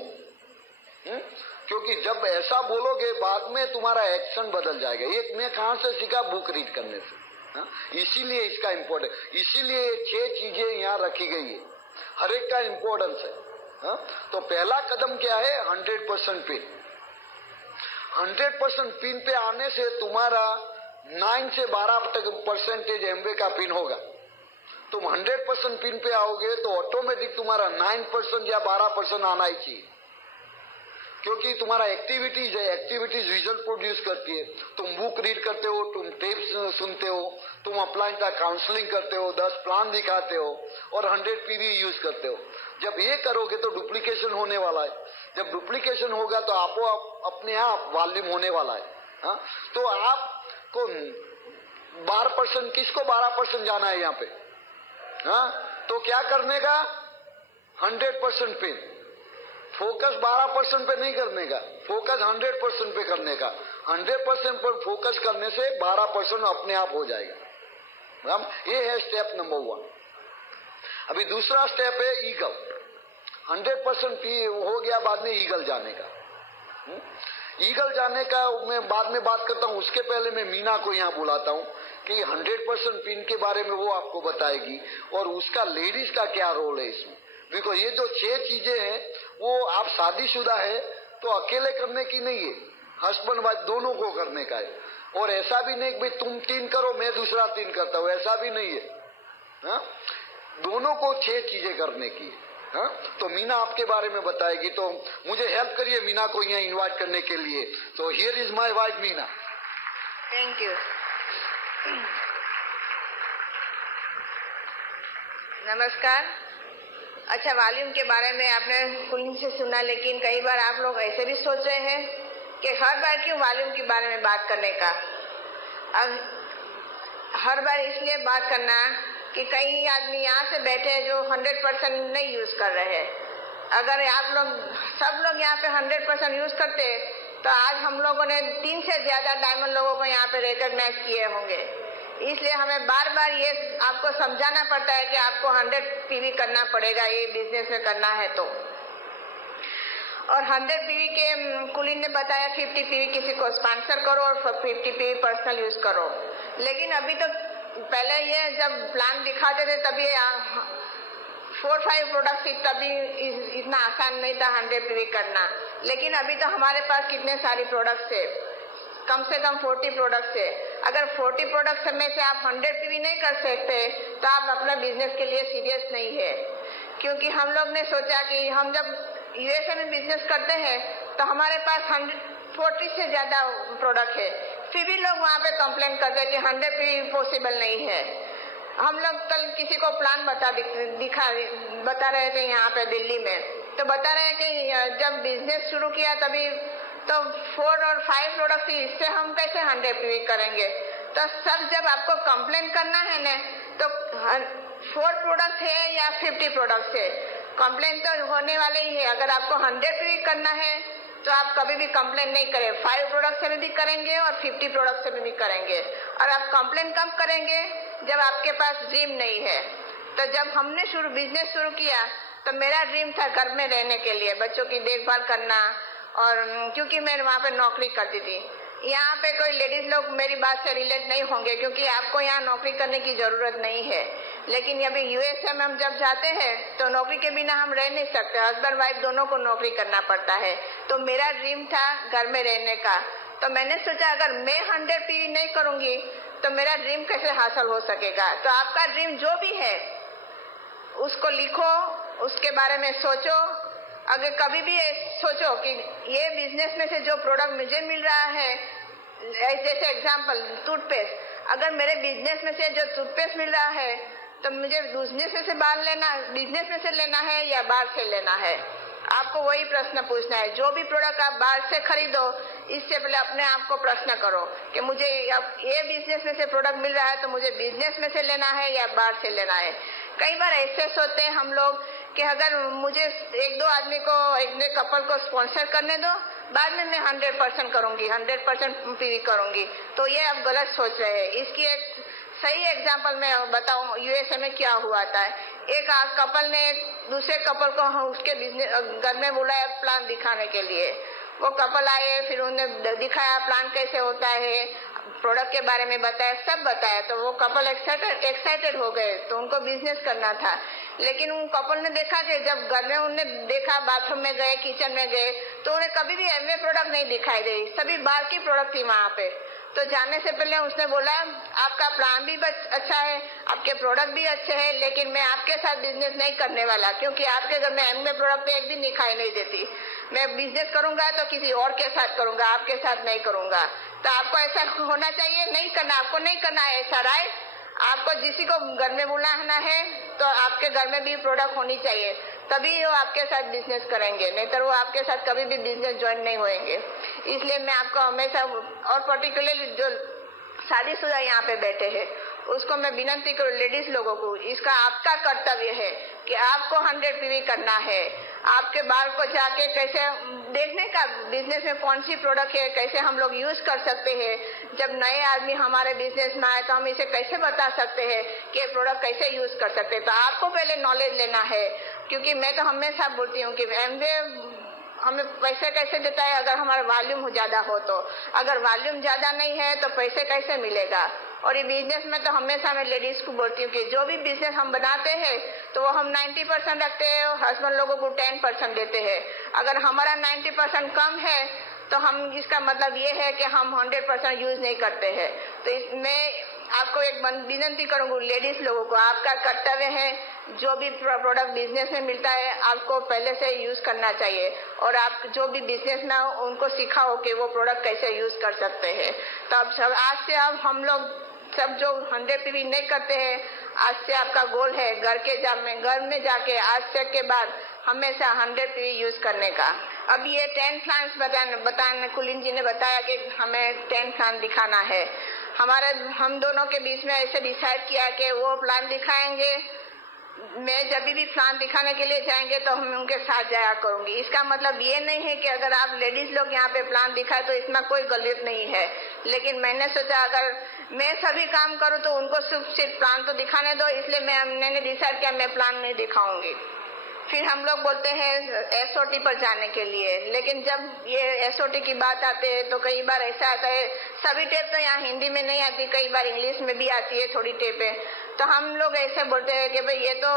क्योंकि जब ऐसा बोलोगे बाद में तुम्हारा एक्शन बदल जाएगा। ये मैं कहां से सीखा? बुक रीड करने से। इसीलिए इसका इम्पोर्टेंट, इसीलिए 6 चीजें यहाँ रखी गई है, हर एक का इम्पोर्टेंस है। तो पहला कदम क्या है? 100% पिन। 100% पिन पे आने से तुम्हारा 9 से 12% एमवे का पिन होगा। तुम 100% पिन पे आओगे तो ऑटोमेटिक तुम्हारा 9% या 12% आना ही चाहिए, क्योंकि तुम्हारा एक्टिविटीज है, एक्टिविटीज रिजल्ट प्रोड्यूस करती है। तुम बुक रीड करते हो, तुम टेप्स सुनते हो, तुम अपलाइन का काउंसलिंग करते हो, 10 प्लान दिखाते हो और 100 पीवी यूज करते हो। जब ये करोगे तो डुप्लीकेशन होने वाला है। जब डुप्लीकेशन होगा तो आपको अपने आप वॉल्यूम होने वाला है। तो आपको 12%, किसको 12% जाना है यहाँ पे? तो क्या करने का? 100% पिन। फोकस 12% पे नहीं करने का, फोकस 100% पे करने का। 100% पर फोकस करने से 12% अपने आप हो जाएगा। ये है स्टेप नंबर 1। अभी दूसरा स्टेप है ईगल। 100% हो गया, बाद में ईगल जाने का। ईगल जाने का मैं बाद में बात करता हूं। उसके पहले मैं मीना को यहाँ बुलाता हूँ कि 100% पिन के बारे में वो आपको बताएगी और उसका लेडीज का क्या रोल है इसमें। देखो ये जो 6 चीजें हैं वो आप शादीशुदा है तो अकेले करने की नहीं है, हस्बैंड वाइफ दोनों को करने का है। और ऐसा भी नहीं कि भाई तुम 3 करो मैं दूसरा 3 करता हूं, ऐसा भी नहीं है। दोनों को 6 चीजें करने की है। तो मीना आपके बारे में बताएगी, तो मुझे हेल्प करिए मीना को यहाँ इन्वाइट करने के लिए। तो here is my wife Meena. Thank you. नमस्कार। अच्छा, वॉल्यूम के बारे में आपने कुछ से सुना, लेकिन कई बार आप लोग ऐसे भी सोच रहे हैं कि हर बार क्यों वॉल्यूम के बारे में बात करने का। अब हर बार इसलिए बात करना कि कई आदमी यहाँ से बैठे हैं जो 100% नहीं यूज कर रहे हैं। अगर आप लोग सब लोग यहाँ पे 100% यूज करते तो आज हम लोगों ने 3 से ज्यादा डायमंड लोगों को यहाँ पे रिकॉग्नाइज किए होंगे। इसलिए हमें बार बार ये आपको समझाना पड़ता है कि आपको 100 पीवी करना पड़ेगा ये बिजनेस में करना है तो। और 100 पीवी के कुलीन ने बताया 50 पीवी किसी को स्पॉन्सर करो और 50 पीवी पर्सनल यूज करो। लेकिन अभी तो पहले ये जब प्लान दिखाते थे तभी 4-5 प्रोडक्ट, तभी इतना आसान नहीं था 100 पीवी करना। लेकिन अभी तो हमारे पास कितने सारे प्रोडक्ट्स है, कम से कम 40 प्रोडक्ट्स है। अगर 40 प्रोडक्ट्स में से आप 100 पीवी नहीं कर सकते तो आप अपना बिजनेस के लिए सीरियस नहीं है। क्योंकि हम लोग ने सोचा कि हम जब यूएसए में बिजनेस करते हैं तो हमारे पास 140 से ज्यादा प्रोडक्ट है, फिर भी लोग वहाँ पे कंप्लेन करते हैं कि 100 पीवी पॉसिबल नहीं है। हम लोग कल किसी को प्लान बता रहे थे यहाँ पे दिल्ली में, तो बता रहे हैं कि जब बिजनेस शुरू किया तभी तो 4 और 5 प्रोडक्ट थी, इससे हम कैसे 100 पीवी करेंगे। तो सब जब आपको कंप्लेन करना है ना तो 4 प्रोडक्ट है या 50 प्रोडक्ट है, कंप्लेन तो होने वाले ही है। अगर आपको 100 पीवी करना है तो आप कभी भी कंप्लेन नहीं करें, 5 प्रोडक्ट से भी करेंगे और 50 प्रोडक्ट से भी करेंगे। और आप कंप्लेन कब करेंगे? जब आपके पास ड्रीम नहीं है। तो जब हमने बिजनेस शुरू किया तो मेरा ड्रीम था घर में रहने के लिए, बच्चों की देखभाल करना। और क्योंकि मैं वहाँ पे नौकरी करती थी, यहाँ पे कोई लेडीज लोग मेरी बात से रिलेट नहीं होंगे क्योंकि आपको यहाँ नौकरी करने की जरूरत नहीं है। लेकिन अभी यूएसए में हम जब जाते हैं तो नौकरी के बिना हम रह नहीं सकते, हस्बैंड वाइफ दोनों को नौकरी करना पड़ता है। तो मेरा ड्रीम था घर में रहने का। तो मैंने सोचा अगर मैं 100 पीवी नहीं करूंगी तो मेरा ड्रीम कैसे हासिल हो सकेगा। तो आपका ड्रीम जो भी है उसको लिखो, उसके बारे में सोचो। अगर कभी भी सोचो कि ये बिजनेस में से जो प्रोडक्ट मुझे मिल रहा है, जैसे एग्जांपल टूथपेस्ट, अगर मेरे बिजनेस में से जो टूथपेस्ट मिल रहा है तो मुझे बिजनेस में से लेना है या बाहर से लेना है। आपको वही प्रश्न पूछना है। जो भी प्रोडक्ट आप बाहर से खरीदो इससे पहले अपने आप को प्रश्न करो कि मुझे ये बिजनेस में से प्रोडक्ट मिल रहा है तो मुझे बिजनेस में से लेना है या बाहर से लेना है। कई बार ऐसे सोचते हैं हम लोग कि अगर मुझे 1-2 आदमी को, 1 कपल को स्पॉन्सर करने दो, बाद में मैं 100% करूंगी, 100% पीवी करूंगी। तो ये आप गलत सोच रहे हैं। इसकी एक सही एग्जांपल मैं बताऊं यूएसए में क्या हुआ था। एक कपल ने दूसरे कपल को उसके बिजनेस घर में बुलाया प्लान दिखाने के लिए। वो कपल आए, फिर उन्हें दिखाया प्लान कैसे होता है, प्रोडक्ट के बारे में बताया, सब बताया। तो वो कपल एक्साइटेड हो गए, तो उनको बिजनेस करना था। लेकिन उन कपल ने देखा कि जब घर में उन्होंने देखा, बाथरूम में गए, किचन में गए, तो उन्हें कभी भी एमवे प्रोडक्ट नहीं दिखाई दी, सभी बाहर की प्रोडक्ट थी वहां पे। तो जाने से पहले उसने बोला आपका प्लान भी अच्छा है, आपके प्रोडक्ट भी अच्छे हैं, लेकिन मैं आपके साथ बिजनेस नहीं करने वाला, क्योंकि आपके घर में एमवे प्रोडक्ट एक दिन दिखाई नहीं देती। मैं बिजनेस करूंगा तो किसी और के साथ करूंगा, आपके साथ नहीं करूंगा। तो आपको ऐसा होना चाहिए, नहीं करना, आपको नहीं करना है ऐसा, राइट? आपको किसी को घर में बुलाना है तो आपके घर में भी प्रोडक्ट होनी चाहिए, तभी वो आपके साथ बिजनेस करेंगे, नहीं तो वो आपके साथ कभी भी बिजनेस ज्वाइन नहीं होंगे। इसलिए मैं आपको हमेशा, और पर्टिकुलरली जो शादीशुदा यहाँ पे बैठे हैं, उसको मैं विनती करूँ लेडीज लोगों को, इसका आपका कर्तव्य है कि आपको 100 PV करना है। आपके बाल को जाके कैसे देखने का, बिजनेस में कौन सी प्रोडक्ट है, कैसे हम लोग यूज कर सकते हैं। जब नए आदमी हमारे बिजनेस में आए तो हम इसे कैसे बता सकते हैं कि प्रोडक्ट कैसे यूज कर सकते हैं। तो आपको पहले नॉलेज लेना है, क्योंकि मैं तो हमेशा बोलती हूँ कि एमवे हमें पैसे कैसे देता है अगर हमारा वॉल्यूम ज्यादा हो तो, अगर वॉल्यूम ज्यादा नहीं है तो पैसे कैसे मिलेगा। और ये बिजनेस में तो हमेशा मैं लेडीज को बोलती हूँ कि जो भी बिजनेस हम बनाते हैं तो वो हम 90% रखते हैं, हस्बैंड लोगों को 10% देते हैं। अगर हमारा 90% कम है तो हम, इसका मतलब ये है कि हम 100% यूज नहीं करते हैं। तो इसमें आपको एक विनती करूंगी लेडीज लोगों को, आपका कर्तव्य है जो भी प्रोडक्ट बिजनेस में मिलता है आपको पहले से यूज करना चाहिए, और आप जो भी बिजनेस में हो उनको सिखाओ कि वो प्रोडक्ट कैसे यूज कर सकते हैं। तो अब सब आज से अब हम लोग सब जो 100 PV नहीं करते हैं, आज से आपका गोल है घर में जाके आज से के बाद हमेशा 100 PV यूज करने का। अब ये 10 प्लान्स बताने कुलीन जी ने बताया कि हमें 10 प्लान दिखाना है। हम दोनों के बीच में ऐसे डिसाइड किया कि वो प्लान दिखाएंगे। मैं जब भी प्लान दिखाने के लिए जाएंगे तो हम उनके साथ जाया करूंगी। इसका मतलब ये नहीं है कि अगर आप लेडीज लोग यहाँ पे प्लान दिखाए तो इसमें कोई गलत नहीं है, लेकिन मैंने सोचा अगर मैं सभी काम करूँ तो उनको सिर्फ प्लान तो दिखाने दो, इसलिए मैंने डिसाइड किया मैं प्लान नहीं दिखाऊंगी। फिर हम लोग बोलते हैं SOT पर जाने के लिए, लेकिन जब ये SOT की बात आते है तो कई बार ऐसा आता है, सभी टेप तो यहाँ हिंदी में नहीं आती, कई बार इंग्लिश में भी आती है थोड़ी टेपें। तो हम लोग ऐसे बोलते हैं कि भाई ये तो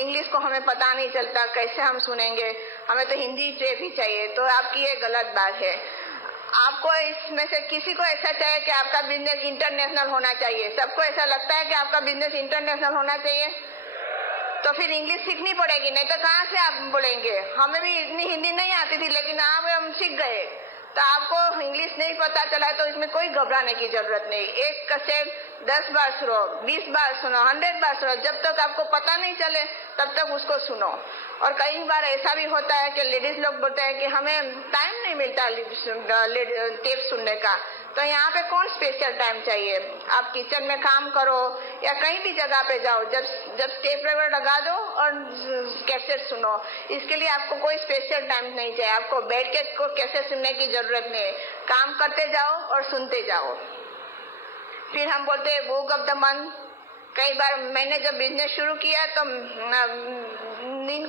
इंग्लिश को हमें पता नहीं चलता, कैसे हम सुनेंगे, हमें तो हिंदी टेप ही चाहिए। तो आपकी ये गलत बात है। आपको इसमें से किसी को ऐसा चाहिए कि आपका बिजनेस इंटरनेशनल होना चाहिए, सबको ऐसा लगता है कि आपका बिजनेस इंटरनेशनल होना चाहिए, तो फिर इंग्लिश सीखनी पड़ेगी, नहीं तो कहाँ से आप बोलेंगे। हमें भी इतनी हिंदी नहीं आती थी, लेकिन अब हम सीख गए। तो आपको इंग्लिश नहीं पता चला है तो इसमें कोई घबराने की जरूरत नहीं। एक कैसेट 10 बार सुनो, 20 बार सुनो, 100 बार सुनो, जब तक आपको पता नहीं चले तब तक उसको सुनो। और कई बार ऐसा भी होता है कि लेडीज लोग बोलते हैं कि हमें टाइम नहीं मिलता टेप सुनने का, तो यहाँ पे कौन स्पेशल टाइम चाहिए। आप किचन में काम करो या कहीं भी जगह पे जाओ, जब टेप रिकॉर्डर लगा दो और कैसेट सुनो, इसके लिए आपको कोई स्पेशल टाइम नहीं चाहिए। आपको बैठ के कैसेट सुनने की जरूरत नहीं, काम करते जाओ और सुनते जाओ। फिर हम बोलते हैं बुक ऑफ द मंथ। कई बार मैंने जब बिजनेस शुरू किया तो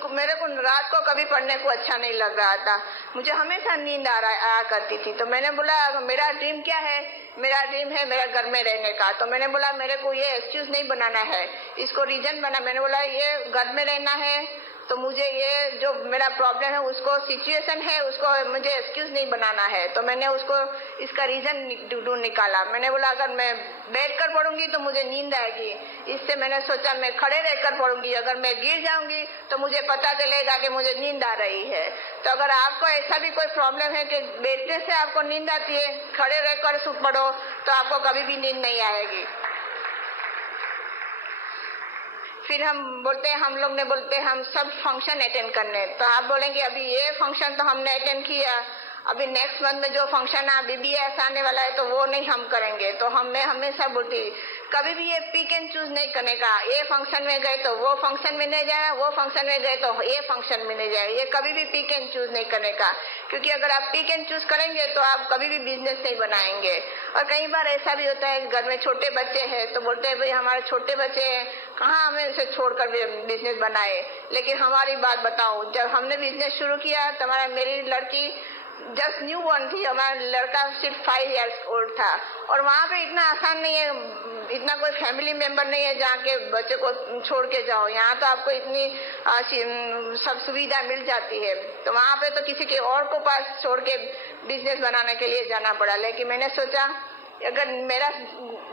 मेरे को रात को कभी पढ़ने को अच्छा नहीं लग रहा था, मुझे हमेशा नींद आया करती थी। तो मैंने बोला मेरा ड्रीम क्या है, मेरा ड्रीम है मेरा घर में रहने का। तो मैंने बोला मेरे को ये एक्सक्यूज नहीं बनाना है, इसको रीजन बना। मैंने बोला ये घर में रहना है तो मुझे ये जो मेरा प्रॉब्लम है उसको, सिचुएशन है उसको मुझे एक्सक्यूज नहीं बनाना है। तो मैंने उसको इसका रीजन ढूंढ निकाला। मैंने बोला अगर मैं बैठ कर पढ़ूंगी तो मुझे नींद आएगी, इससे मैंने सोचा मैं खड़े रहकर पढ़ूंगी, अगर मैं गिर जाऊंगी तो मुझे पता चलेगा कि मुझे नींद आ रही है। तो अगर आपको ऐसा भी कोई प्रॉब्लम है कि बैठने से आपको नींद आती है, खड़े रहकर पढ़ो तो आपको कभी भी नींद नहीं आएगी। फिर हम लोग ने बोलते हैं हम सब फंक्शन अटेंड करने। तो आप बोलेंगे अभी ये फंक्शन तो हमने अटेंड किया, अभी नेक्स्ट मंथ में जो फंक्शन है BBS आने वाला है तो वो नहीं हम करेंगे। तो मैं हमेशा बोलती कभी भी ये पिक एंड चूज नहीं करने का, ये फंक्शन में गए तो वो फंक्शन में नहीं जाए, वो फंक्शन में गए तो ये फंक्शन में नहीं जाए। ये कभी भी पिक एंड चूज नहीं करने का, क्योंकि अगर आप पिक एंड चूज करेंगे तो आप कभी भी बिजनेस नहीं बनाएंगे। और कई बार ऐसा भी होता है घर में छोटे बच्चे हैं तो बोलते हैं भाई हमारे छोटे बच्चे हैं, कहाँ हमें इसे छोड़कर बिजनेस बनाए। लेकिन हमारी बात बताऊं, जब हमने बिजनेस शुरू किया तो मेरी लड़की जस्ट न्यू बॉर्न थी, हमारा लड़का सिर्फ 5 इयर्स ओल्ड था। और वहाँ पे इतना आसान नहीं है, इतना कोई फैमिली मेंबर नहीं है जहाँ के बच्चे को छोड़ के जाओ। यहाँ तो आपको इतनी सब सुविधा मिल जाती है, तो वहाँ पे तो किसी के और को पास छोड़ के बिजनेस बनाने के लिए जाना पड़ा। लेकिन मैंने सोचा अगर मेरा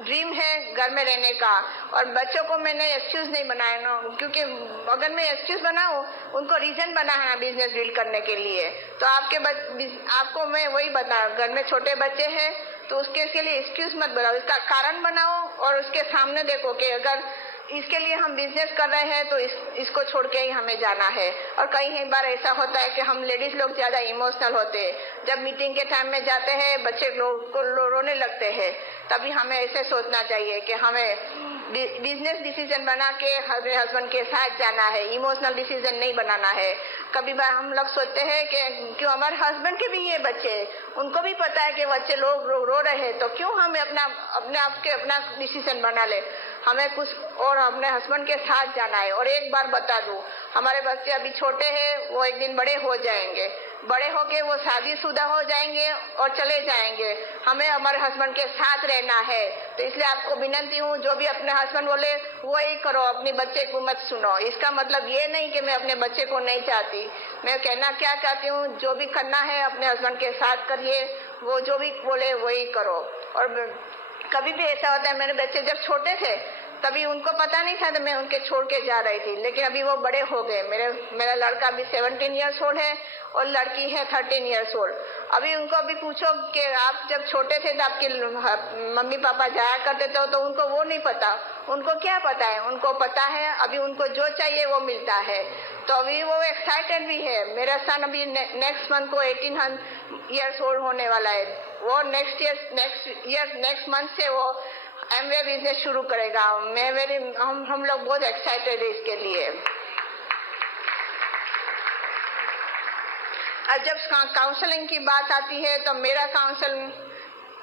ड्रीम है घर में रहने का और बच्चों को मैंने एक्सक्यूज नहीं बनाया ना, क्योंकि अगर मैं एक्सक्यूज बनाऊं उनको रीजन बनाना बिजनेस बिल्ड करने के लिए, तो आपको मैं वही बता, घर में छोटे बच्चे हैं तो उसके लिए एक्सक्यूज मत बनाओ, इसका कारण बनाओ और उसके सामने देखो कि अगर इसके लिए हम बिजनेस कर रहे हैं तो इसको छोड़ के ही हमें जाना है। और कई बार ऐसा होता है कि हम लेडीज लोग ज्यादा इमोशनल होते हैं, जब मीटिंग के टाइम में जाते हैं बच्चे लोग को रोने लगते हैं, तभी हमें ऐसे सोचना चाहिए कि हमें बिजनेस डिसीजन बना के अपने हस्बैंड के साथ जाना है, इमोशनल डिसीजन नहीं बनाना है। कभी बार हम लोग सोचते हैं कि क्यों हमारे हस्बैंड के भी ये बच्चे, उनको भी पता है कि बच्चे लोग रो रहे हैं, तो क्यों हमें अपने आप के अपना डिसीजन बना ले। हमें कुछ और अपने हस्बैंड के साथ जाना है। और एक बार बता दूं, हमारे बच्चे अभी छोटे हैं, वो एक दिन बड़े हो जाएंगे, बड़े होके वो शादीशुदा हो जाएंगे और चले जाएंगे। हमें हमारे हस्बैंड के साथ रहना है, तो इसलिए आपको विनती हूँ जो भी अपने हस्बैंड बोले वो ही करो, अपने बच्चे को मत सुनो। इसका मतलब ये नहीं कि मैं अपने बच्चे को नहीं चाहती, मैं कहना क्या चाहती हूँ, जो भी करना है अपने हस्बैंड के साथ करिए, वो जो भी बोले वही करो। और कभी भी ऐसा होता है, मेरे बच्चे जब छोटे थे तभी उनको पता नहीं था तो मैं उनके छोड़ के जा रही थी, लेकिन अभी वो बड़े हो गए। मेरा लड़का अभी 17 इयर्स ओल्ड है और लड़की है 13 इयर्स ओल्ड। अभी उनको अभी पूछो कि आप जब छोटे थे तो आपके मम्मी पापा जाया करते थे, तो उनको वो नहीं पता। उनको क्या पता है, उनको पता है अभी उनको जो चाहिए वो मिलता है, तो अभी वो एक्साइटेड भी है। मेरा सन अभी नेक्स्ट मंथ को 18 इयर्स ओल्ड होने वाला है, वो नेक्स्ट मंथ से वो एमवे बिजनेस शुरू करेगा। हम लोग बहुत एक्साइटेड है इसके लिए। और जब काउंसलिंग की बात आती है तो मेरा काउंसल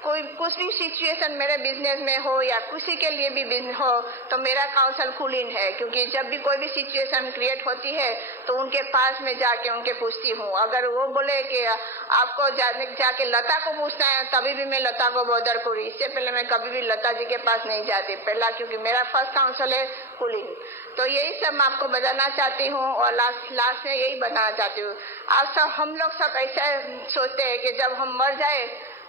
कोई कुछ भी सिचुएशन मेरे बिजनेस में हो या किसी के लिए भी बिजनेस हो तो मेरा काउंसल फुल इन है, क्योंकि जब भी कोई भी सिचुएशन क्रिएट होती है तो उनके पास में जाके उनके पूछती हूँ। अगर वो बोले कि आपको जाके लता को पूछना है, तभी भी मैं लता को बॉदर करूँ। इससे पहले मैं कभी भी लता जी के पास नहीं जाती पहला, क्योंकि मेरा फर्स्ट काउंसल है कूलिंग। तो यही सब मैं आपको बताना चाहती हूँ और लास्ट में यही बताना चाहती हूँ। आप सब हम लोग सब ऐसा सोचते हैं कि जब हम मर जाए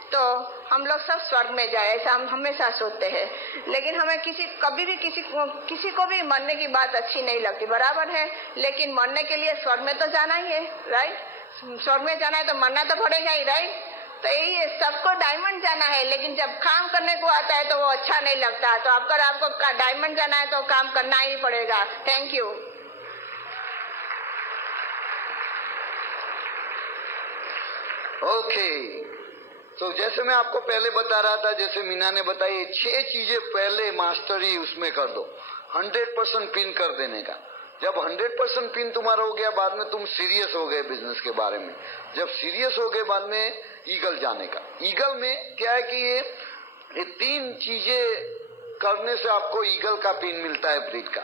तो हम लोग सब स्वर्ग में जाए, ऐसा हम हमेशा सोचते हैं। लेकिन हमें कभी भी किसी को भी मरने की बात अच्छी नहीं लगती, बराबर है, लेकिन मरने के लिए स्वर्ग में तो जाना ही है, राइट। स्वर्ग में जाना है तो मरना तो पड़ेगा ही, राइट। तो यही सबको डायमंड जाना है, लेकिन जब काम करने को आता है तो वो अच्छा नहीं लगता। तो अगर आपको डायमंड जाना है तो काम करना ही पड़ेगा। Thank you. ओके, तो जैसे मैं आपको पहले बता रहा था, जैसे मीना ने बताई, 6 चीजें पहले मास्टरी उसमें कर दो, 100% पिन कर देने का। जब 100% पिन तुम्हारा हो गया, बाद में तुम सीरियस हो गए बिजनेस के बारे में। जब सीरियस हो गए, बाद में ईगल जाने का। ईगल में क्या है कि ये 3 चीजें करने से आपको ईगल का पिन मिलता है, ब्रीड का।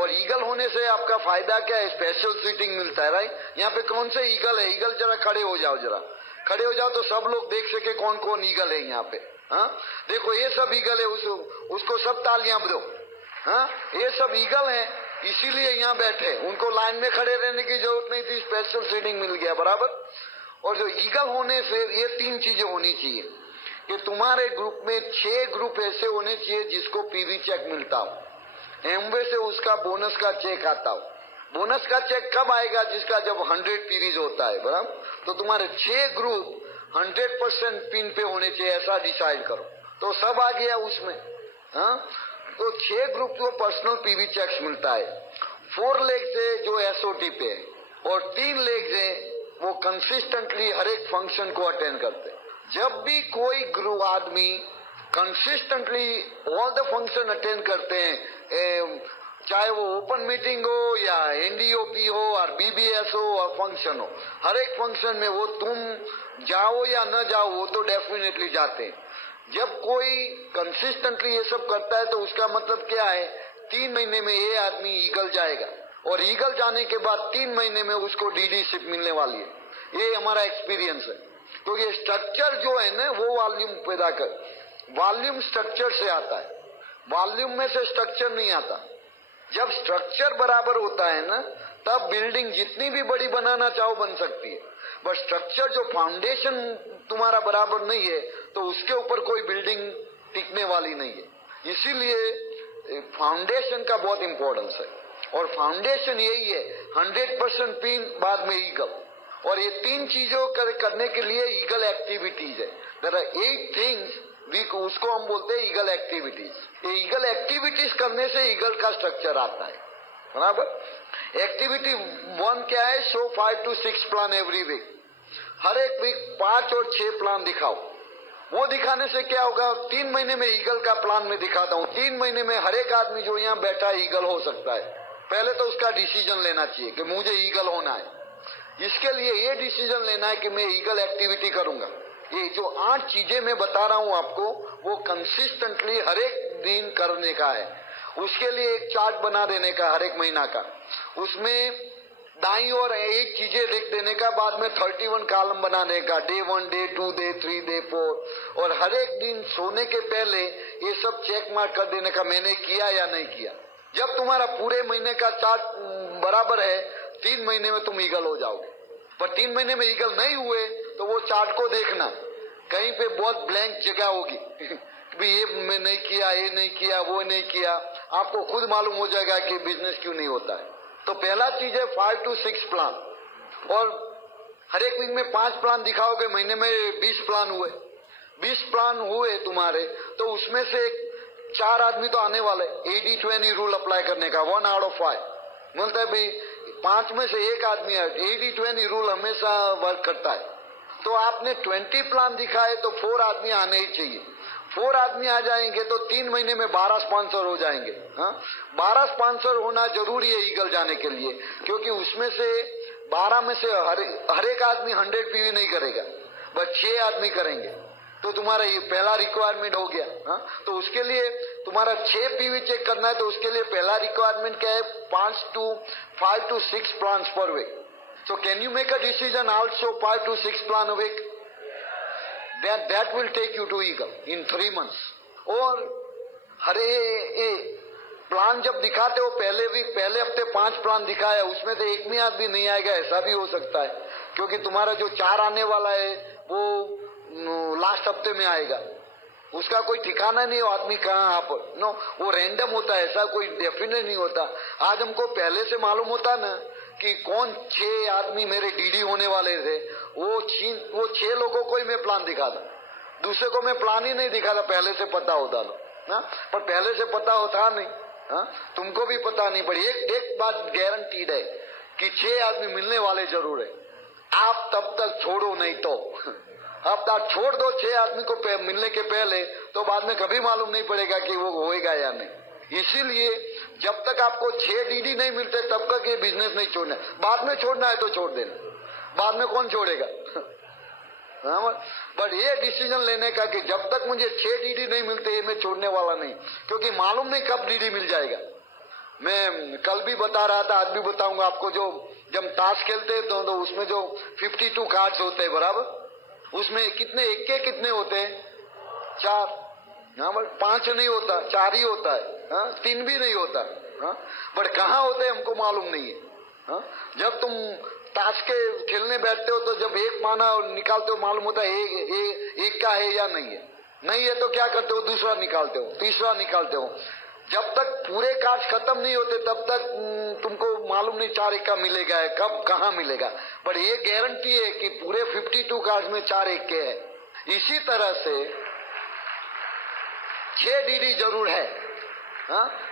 और ईगल होने से आपका फायदा क्या है, स्पेशल सीटिंग मिलता है, राइट। यहाँ पे कौन से ईगल है, ईगल जरा खड़े हो जाओ, जरा खड़े हो जाओ तो सब लोग देख सके कौन कौन ईगल है यहाँ पे। हाँ, देखो ये सब ईगल है, उसको सब तालियां दो। हाँ, ये सब ईगल है, इसीलिए यहाँ बैठे, उनको लाइन में खड़े रहने की जरूरत नहीं थी, स्पेशल सीटिंग मिल गया, बराबर। और जो ईगल होने से ये 3 चीजें होनी चाहिए कि तुम्हारे ग्रुप में 6 ग्रुप ऐसे होने चाहिए जिसको पीवी चेक मिलता हो, एमवे से उसका बोनस का चेक आता हो। बोनस का चेक कब आएगा, जिसका जब 100 पीवीज होता है, बराबर। तो तुम्हारे 6 ग्रुप 100% पिन पे होने चाहिए, ऐसा डिसाइड करो, तो सब आ गया उसमें। हाँ, तो 6 ग्रुप को पर्सनल पीवी चेक्स मिलता है। 4 लेग्स है जो एसओटी पे है, और 3 लेग्स है वो कंसिस्टेंटली हर एक फंक्शन को अटेंड करते हैं। जब भी कोई ग्रुप आदमी consistently all the function attend करते हैं, चाहे वो ओपन मीटिंग हो या एनडीओपी हो और बीबीएस हो और फंक्शन हो, हर एक फंक्शन में वो तुम जाओ या न जाओ वो तो डेफिनेटली जाते हैं। जब कोई कंसिस्टेंटली ये सब करता है तो उसका मतलब क्या है, 3 महीने में ये आदमी ईगल जाएगा और ईगल जाने के बाद 3 महीने में उसको डीडीशिप मिलने वाली है। ये हमारा एक्सपीरियंस है। तो ये स्ट्रक्चर जो है ना वो वॉल्यूम पैदा कर, वॉल्यूम स्ट्रक्चर से आता है, वॉल्यूम में से स्ट्रक्चर नहीं आता। जब स्ट्रक्चर बराबर होता है ना तब बिल्डिंग जितनी भी बड़ी बनाना चाहो बन सकती है, बट स्ट्रक्चर जो फाउंडेशन तुम्हारा बराबर नहीं है तो उसके ऊपर कोई बिल्डिंग टिकने वाली नहीं है। इसीलिए फाउंडेशन का बहुत इंपॉर्टेंस है और फाउंडेशन यही है 100% पिन, बाद में ईगल। और ये 3 चीजों करने के लिए ईगल एक्टिविटीज है। देयर आर 8 थिंग्स, उसको हम बोलते हैं ईगल एक्टिविटीज। ये ईगल एक्टिविटीज करने से ईगल का स्ट्रक्चर आता है, बराबर। एक्टिविटी 1 क्या है, show 5 to 6 plan every week. हर एक वीक 5 और 6 प्लान दिखाओ। वो दिखाने से क्या होगा, 3 महीने में ईगल का प्लान में दिखाता हूँ। 3 महीने में हर एक आदमी जो यहाँ बैठा है ईगल हो सकता है। पहले तो उसका डिसीजन लेना चाहिए कि मुझे ईगल होना है। इसके लिए ये डिसीजन लेना है कि मैं ईगल एक्टिविटी करूंगा। ये जो 8 चीजें मैं बता रहा हूं आपको वो कंसिस्टेंटली हर एक दिन करने का है। उसके लिए एक चार्ट बना देने का हर एक महीना का, उसमें दाईं ओर 8 चीजें लिख देने का, बाद में 31 कॉलम बनाने का, डे 1, डे 2, डे 3, डे 4। और हर एक दिन सोने के पहले ये सब चेक मार्क कर देने का, मैंने किया या नहीं किया। जब तुम्हारा पूरे महीने का चार्ट बराबर है 3 महीने में तुम ईगल हो जाओगे। पर 3 महीने में ईगल नहीं हुए तो वो चार्ट को देखना, कहीं पे बहुत ब्लैंक जगह होगी भी ये मैं नहीं किया, ये नहीं किया, वो नहीं किया। आपको खुद मालूम हो जाएगा कि बिजनेस क्यों नहीं होता है। तो पहला चीज है 5 to 6 प्लान। और हर एक वीक में 5 प्लान दिखाओगे, महीने में 20 प्लान हुए। 20 प्लान हुए तुम्हारे तो उसमें से 4 आदमी तो आने वाले। 80-20 रूल अप्लाई करने का, 1 out of 5 बोलता है भाई 5 में से 1 आदमी है। 80-20 रूल हमेशा वर्क करता है। तो आपने 20 प्लान दिखाए तो 4 आदमी आने ही चाहिए। 4 आदमी आ जाएंगे तो 3 महीने में 12 स्पॉन्सर हो जाएंगे। 12 स्पॉन्सर होना जरूरी है ईगल जाने के लिए, क्योंकि उसमें से 12 में से हर एक आदमी 100 पीवी नहीं करेगा, बस 6 आदमी करेंगे। तो तुम्हारा ये पहला रिक्वायरमेंट हो गया। तो उसके लिए तुम्हारा 6 पीवी चेक करना है। तो उसके लिए पहला रिक्वायरमेंट क्या है, 5 to 6 plan per week. So can you make a decision also 5 to 6 plan a week? That will take you to eagle in 3 months. और हरे प्लान जब दिखाते हो पहले हफ्ते 5 प्लान दिखाया, उसमें से एक भी आदमी नहीं आएगा, ऐसा भी हो सकता है। क्योंकि तुम्हारा जो 4 आने वाला है वो लास्ट हफ्ते में आएगा, उसका कोई ठिकाना नहीं हो आदमी कहाँ पर। नो, वो रैंडम होता है, ऐसा कोई डेफिनेट नहीं होता। आज हमको पहले से मालूम होता ना कि कौन 6 आदमी मेरे डीडी होने वाले थे, वो 6 लोगों को ही मैं प्लान दिखा दूं, दूसरे को मैं प्लान ही नहीं दिखा था, पहले से पता होता ना। पर पहले से पता होता नहीं, तुमको भी पता नहीं। पर एक बात गारंटीड है कि 6 आदमी मिलने वाले जरूर है। आप तब तक छोड़ो नहीं तो आप छोड़ दो 6 आदमी को मिलने के पहले, तो बाद में कभी मालूम नहीं पड़ेगा कि वो होएगा या नहीं। इसीलिए जब तक आपको 6 डीडी नहीं मिलते तब तक ये बिजनेस नहीं छोड़ना। बाद में छोड़ना है तो छोड़ देना, बाद में कौन छोड़ेगा। बट ये डिसीजन लेने का कि जब तक मुझे 6 डीडी नहीं मिलते ये मैं छोड़ने वाला नहीं, क्योंकि मालूम नहीं कब डीडी मिल जाएगा। मैं कल भी बता रहा था, आज भी बताऊंगा आपको। जो जब ताश खेलते हैं तो उसमें जो 52 कार्ड्स होते हैं, बराबर, उसमें कितने इक्के कितने होते हैं, 4। 5 नहीं होता, 4 ही होता है। 3 भी नहीं होता। बट कहाँ होते हैं हमको मालूम नहीं है। जब तुम ताश के खेलने बैठते हो तो जब एक पाना निकालते हो मालूम होता है एक का है या नहीं है। नहीं है तो क्या करते हो, दूसरा निकालते हो, तीसरा निकालते हो। जब तक पूरे कार्ड खत्म नहीं होते तब तक तुमको मालूम नहीं 4 इक्का मिलेगा है, कब कहाँ मिलेगा। बट ये गारंटी है कि पूरे 52 कार्ड में 4 इक्के है। इसी तरह से 6 डीडी जरूर है,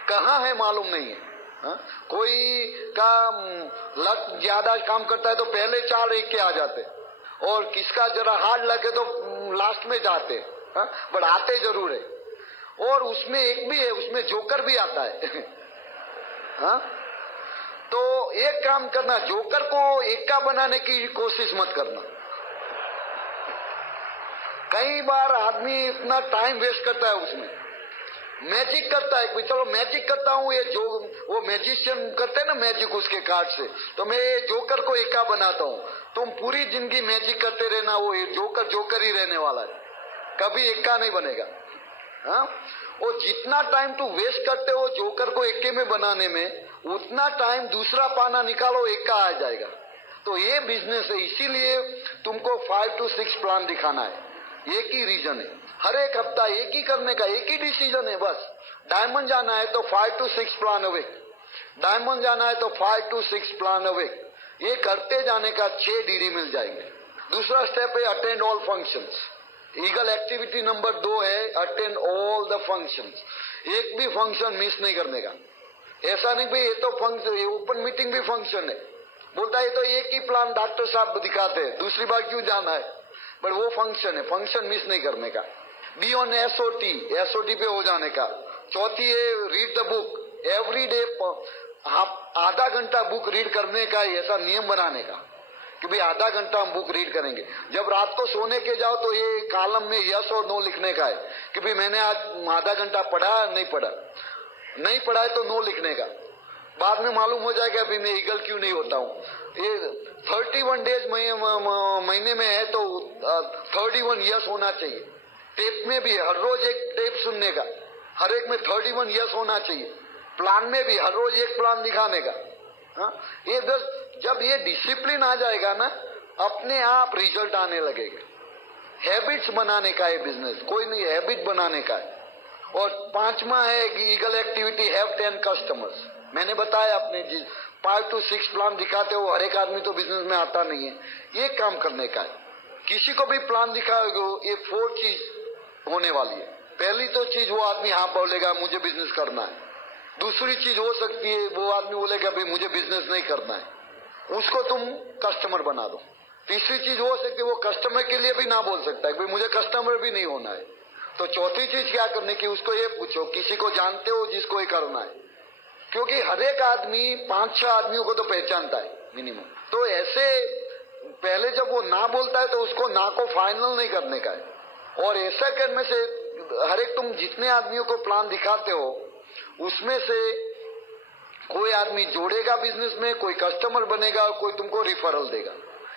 कहाँ है मालूम नहीं है। कोई का लक ज्यादा काम करता है तो पहले 4 इक्के आ जाते, और किसका जरा हार्ड लगे तो लास्ट में जाते, बट आते जरूर है। और उसमें एक भी है, उसमें जोकर भी आता है। तो एक काम करना, जोकर को इक्का बनाने की कोशिश मत करना। कई बार आदमी इतना टाइम वेस्ट करता है उसमें, मैजिक करता है कि चलो मैजिक करता हूँ, ये जो वो मैजिशियन करते हैं ना मैजिक उसके कार्ड से, तो मैं ये जोकर को एका बनाता हूँ। तुम पूरी जिंदगी मैजिक करते रहना, वो जोकर जोकर ही रहने वाला है, कभी एका नहीं बनेगा। हाँ, वो जितना टाइम तू वेस्ट करते हो जोकर को एके में बनाने में, उतना टाइम दूसरा पाना निकालो एका आ जाएगा। तो ये बिजनेस है, इसीलिए तुमको 5 to 6 प्लान दिखाना है। एक ही रीजन है, हर एक हफ्ता एक ही करने का, एक ही डिसीजन है बस। डायमंड जाना है तो 5 to 6 प्लान अवे, डायमंड जाना है तो 5 to 6 प्लान अवे। ये करते जाने का 6 डीडी मिल जाएंगे। दूसरा स्टेप है attend all functions. Eagle activity number 2 है अटेंड ऑल द फंक्शंस। एक भी फंक्शन मिस नहीं करने का। ऐसा नहीं भाई ये तो फंक्शन, ये ओपन मीटिंग भी फंक्शन है, बोलता है तो एक ही प्लान डॉक्टर साहब दिखाते हैं, दूसरी बार क्यों जाना है, बट वो फंक्शन है, फंक्शन मिस नहीं करने का। बी ऑन एसओटी, एसओटी पे हो जाने का। चौथी है read the book every day, आधा घंटा बुक रीड करने का, ऐसा नियम बनाने का कि भाई आधा घंटा हम बुक रीड करेंगे। जब रात को सोने के जाओ तो ये कॉलम में यस और नो लिखने का है कि भाई मैंने आज आधा घंटा पढ़ा, नहीं पढ़ा, नहीं पढ़ा है तो नो लिखने का। बाद में मालूम हो जाएगा भाई मैं ईगल क्यों नहीं होता हूँ। ये 31 डेज महीने में है तो 31 यस होना चाहिए। टेप में भी हर रोज एक टेप सुनने का, हर एक में 31 यस होना चाहिए। प्लान में भी हर रोज एक प्लान दिखाने का। हाँ, ये जब ये डिसिप्लिन आ जाएगा ना, अपने आप रिजल्ट आने लगेगा। हैबिट्स बनाने का है बिजनेस, कोई नहीं, हैबिट बनाने का है। और 5वां है कि ईगल एक्टिविटी हैव 10 कस्टमर्स। मैंने बताया आपने 5 to 6 प्लान दिखाते हो, हर एक आदमी तो बिजनेस में आता नहीं है, ये काम करने का है। किसी को भी प्लान दिखाओगे, ये 4 चीज होने वाली है। पहली तो चीज वो आदमी हाँ बोलेगा मुझे बिजनेस करना है। दूसरी चीज हो सकती है वो आदमी बोलेगा भाई मुझे बिजनेस नहीं करना है, उसको तुम कस्टमर बना दो। तीसरी चीज हो सकती है वो कस्टमर के लिए भी ना बोल सकता है भाई मुझे कस्टमर भी नहीं होना है। तो चौथी चीज क्या करने की, उसको ये पूछो किसी को जानते हो जिसको ये करना है, क्योंकि हर एक आदमी 5-6 आदमियों को तो पहचानता है मिनिमम। तो ऐसे पहले जब वो ना बोलता है तो उसको ना को फाइनल नहीं करने का है। और ऐसा करने से हर एक तुम जितने आदमियों को प्लान दिखाते हो उसमें से कोई आदमी जोड़ेगा बिजनेस में, कोई कस्टमर बनेगा और कोई तुमको रिफरल देगा।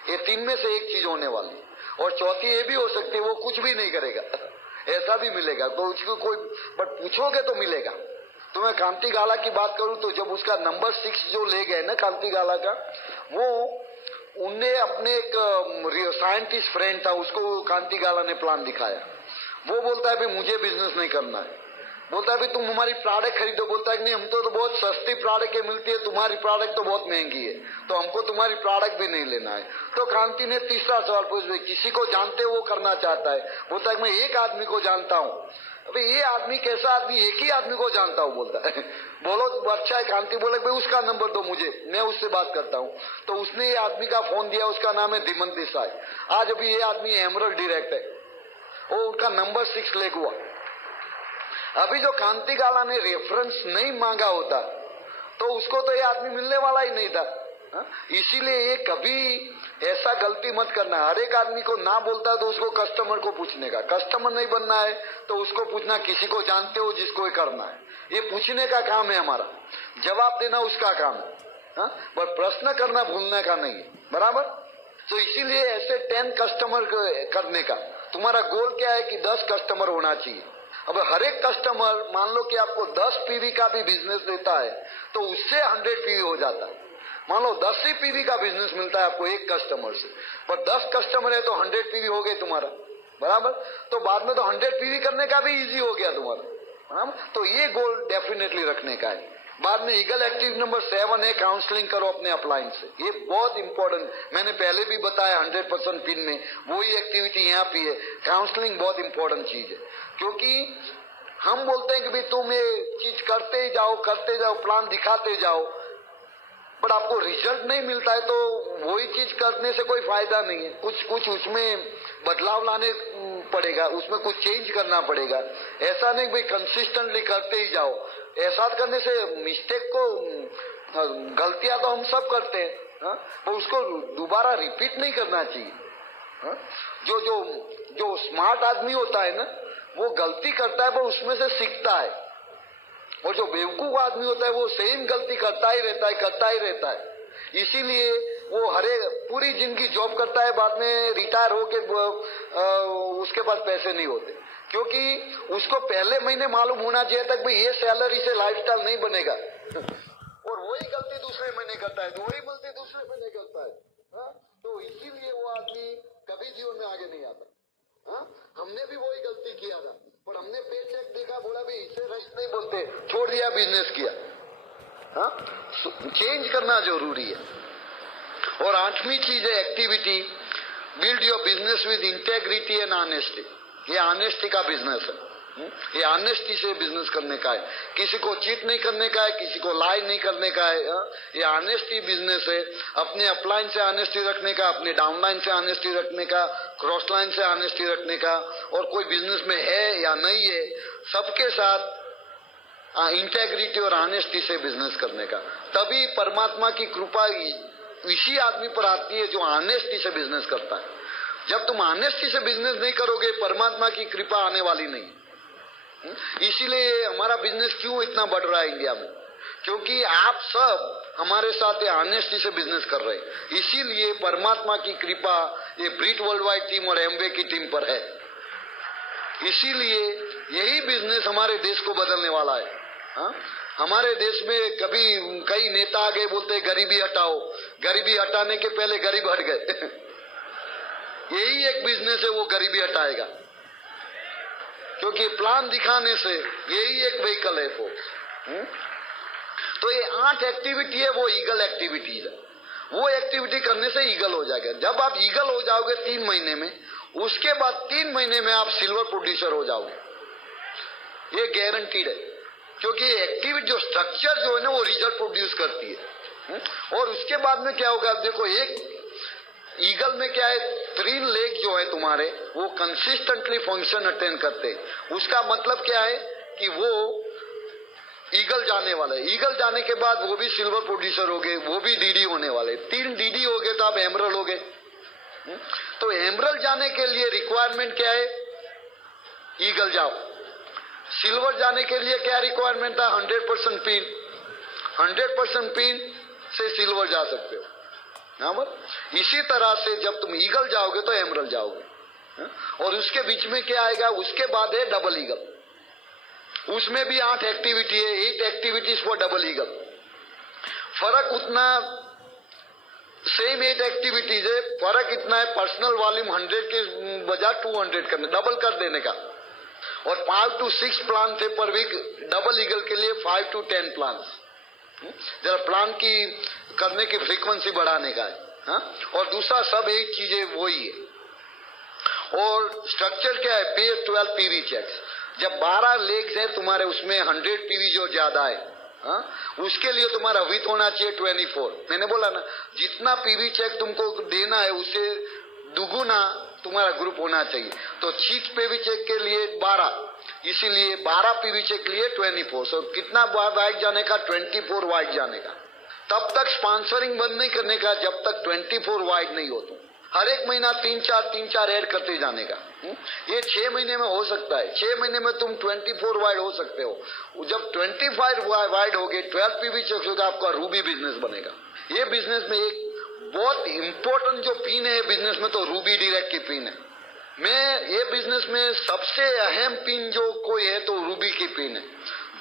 ये 3 में से एक चीज होने वाली। और चौथी ये भी हो सकती है वो कुछ भी नहीं करेगा, ऐसा भी मिलेगा। तो उसको कोई बट पूछोगे तो मिलेगा। तो मैं कांति गाला की बात करूं तो जब उसका नंबर 6 जो ले गए ना कांति गाला का, वो उनने अपने एक साइंटिस्ट फ्रेंड था उसको कांति गाला ने प्लान दिखाया। वो बोलता है भाई मुझे बिजनेस नहीं करना है। बोलता है भाई तुम हमारी प्रोडक्ट खरीदो। बोलता है नहीं हम तो बहुत सस्ती प्रोडक्ट मिलती है, तुम्हारी प्रोडक्ट तो बहुत महंगी है, तो हमको तुम्हारी प्रोडक्ट भी नहीं लेना है। तो कांति ने तीसरा सवाल पूछा किसी को जानते हो वो करना चाहता है। बोलता है मैं एक आदमी को जानता हूँ। अभी ये आदमी कैसा आदमी, एक ही आदमी को जानता हूँ। बोलता है बोलो अच्छा है। कांति बोले भाई उसका नंबर दो मुझे, मैं उससे बात करता हूँ। तो उसने ये आदमी का फोन दिया, उसका नाम है धीमंत देसाई। आज अभी ये आदमी एमरल्ड डायरेक्ट है, वो उनका नंबर 6 लेग हुआ। अभी जो कांति गाला ने रेफरेंस नहीं मांगा होता तो उसको तो ये आदमी मिलने वाला ही नहीं था। इसीलिए ये कभी ऐसा गलती मत करना। हर एक आदमी को ना बोलता है तो उसको कस्टमर को पूछने का, कस्टमर नहीं बनना है तो उसको पूछना किसी को जानते हो जिसको करना है। ये पूछने का काम है हमारा, जवाब देना उसका काम है, पर प्रश्न करना भूलने का नहीं है, बराबर। तो इसीलिए ऐसे 10 कस्टमर करने का तुम्हारा गोल क्या है कि 10 कस्टमर होना चाहिए। अब हर एक कस्टमर मान लो कि आपको 10 पीवी का भी बिजनेस देता है तो उससे 100 पीवी हो जाता है। मान लो 10 ही पीवी का बिजनेस मिलता है आपको एक कस्टमर से, पर 10 कस्टमर है तो 100 पीवी हो गए तुम्हारा, बराबर। तो बाद में तो 100 पीवी करने का भी इजी हो गया तुम्हारा, बराबर। तो ये गोल डेफिनेटली रखने का है। बाद में ईगल एक्टिव नंबर 7 है काउंसलिंग करो अपने अपलाइन से। ये बहुत इंपॉर्टेंट, मैंने पहले भी बताया 100% पिन में वही एक्टिविटी यहाँ पे है। काउंसलिंग बहुत इंपॉर्टेंट चीज है, क्योंकि हम बोलते हैं कि भाई तुम ये चीज करते जाओ, प्लान दिखाते जाओ, बट आपको रिजल्ट नहीं मिलता है तो वही चीज करने से कोई फायदा नहीं है। कुछ उसमें बदलाव लाने पड़ेगा, उसमें कुछ चेंज करना पड़ेगा। ऐसा नहीं भाई कंसिस्टेंटली करते ही जाओ। ऐसा करने से मिस्टेक को, गलतियां तो हम सब करते हैं, तो उसको दोबारा रिपीट नहीं करना चाहिए। हाँ? जो जो जो स्मार्ट आदमी होता है ना, वो गलती करता है, वो उसमें से सीखता है, और जो बेवकूफ आदमी होता है वो सेम गलती करता ही रहता है। इसीलिए वो पूरी जिंदगी जॉब करता है, बाद में रिटायर होके उसके पास पैसे नहीं होते, क्योंकि उसको पहले महीने मालूम होना चाहिए तक भाई ये सैलरी से लाइफस्टाइल नहीं बनेगा, और वही गलती दूसरे महीने करता है, वही गलती दूसरे महीने करता है। हाँ? तो इसीलिए वो आदमी कभी जीवन में आगे नहीं आता। हाँ? हमने भी वही गलती किया था, पर हमने पे चेक देखा, बोला भाई इसे रेस्ट नहीं बोलते, छोड़ दिया, बिजनेस किया। हाँ? चेंज करना जरूरी है। और 8वीं चीज है activity, build your business with integrity and honesty. ये ऑनेस्टी का बिजनेस है, ये ऑनेस्टी से बिजनेस करने का है, किसी को चीट नहीं करने का है, किसी को लाई नहीं करने का है। ये ऑनेस्टी बिजनेस है, अपने अपलाइन से ऑनेस्टी रखने का, अपने डाउनलाइन से ऑनेस्टी रखने का, क्रॉस लाइन से ऑनेस्टी रखने का, और कोई बिजनेस में है या नहीं है सबके साथ इंटेग्रिटी और ऑनेस्टी से बिजनेस करने का। तभी परमात्मा की कृपा इसी आदमी पर आती है जो ऑनेस्टी से बिजनेस करता है। जब तुम ऑनेस्टी से बिजनेस नहीं करोगे, परमात्मा की कृपा आने वाली नहीं। इसीलिए हमारा बिजनेस क्यों इतना बढ़ रहा है इंडिया में, क्योंकि आप सब हमारे साथ ऑनेस्टी से बिजनेस कर रहे हैं। इसीलिए परमात्मा की कृपा ये ब्रिट वर्ल्ड वाइड टीम और एमवे की टीम पर है। इसीलिए यही बिजनेस हमारे देश को बदलने वाला है। हाँ? हमारे देश में कभी कई नेता आ गए, बोलते गरीबी हटाओ, गरीबी हटाने के पहले गरीब हट गए। यही एक बिजनेस है, वो गरीबी हटाएगा, क्योंकि प्लान दिखाने से यही एक व्हीकल है फोर्स। तो ये 8 एक्टिविटी है, वो ईगल एक्टिविटीज है। वो एक्टिविटी करने से ईगल हो जाएगा। जब आप ईगल हो जाओगे 3 महीने में, उसके बाद 3 महीने में आप सिल्वर प्रोड्यूसर हो जाओगे, ये गारंटीड है। क्योंकि एक्टिविटी जो स्ट्रक्चर जो है ना, वो रिजल्ट प्रोड्यूस करती है। और उसके बाद में क्या होगा, आप देखो, एक ईगल में क्या है, 3 लेग जो है तुम्हारे, वो कंसिस्टेंटली फंक्शन अटेंड करते हैं। उसका मतलब क्या है कि वो ईगल जाने वाला है। ईगल जाने के बाद वो भी सिल्वर प्रोड्यूसर हो गए, वो भी डीडी होने वाले। 3 डीडी हो गए तो आप एमरल्ड हो गए। तो एमरल्ड जाने के लिए रिक्वायरमेंट क्या है, ईगल जाओ। सिल्वर जाने के लिए क्या रिक्वायरमेंट था, 100% पिन। 100% पिन से सिल्वर जा सकते हो। इसी तरह से जब तुम ईगल जाओगे तो एमरल्ड जाओगे। और उसके बीच में क्या आएगा, उसके बाद है डबल ईगल। उसमें भी 8 एक्टिविटी है, 8 एक्टिविटीज फॉर डबल ईगल। फर्क उतना, सेम 8 एक्टिविटीज है, फर्क इतना है, पर्सनल वॉल्यूम 100 के बजाय 200 करने, डबल कर देने का। और 5 to 6 प्लान थे पर वीक, डबल ईगल के लिए 5 to 10 प्लान। जरा प्लान की करने की फ्रीक्वेंसी बढ़ाने का है। हा? और दूसरा सब एक चीजें वही है। और स्ट्रक्चर क्या है, पे 12 पीवी चेक्स। जब 12 लेग्स है तुम्हारे, उसमें 100 पीवी जो ज्यादा है, हा? उसके लिए तुम्हारा विथ होना चाहिए 24। मैंने बोला ना, जितना पीवी चेक तुमको देना है उससे दुगुना तुम्हारा ग्रुप होना चाहिए। तो 6 पीवी चेक के लिए 12, इसीलिए 12 पीवी चेक के लिए 24। और कितना वाइड जाने का, 24 वाइड जाने का। तब तक स्पॉन्सरिंग बंद नहीं करने का जब तक 24 वाइड नहीं हो। तुम हर एक महीना 3-4 ऐड करते जाने का। ये 6 महीने में हो सकता है। 6 महीने में तुम 24 वाइड हो सकते हो। जब 25 वाइड हो गए, 12 पीवी चेक होगा, आपका रूबी बिजनेस बनेगा। ये बिजनेस में एक बहुत इंपॉर्टेंट जो पिन है बिजनेस में, तो रूबी डायरेक्ट की पिन है। मैं ये बिजनेस में सबसे अहम पिन जो कोई है तो रूबी की पिन है।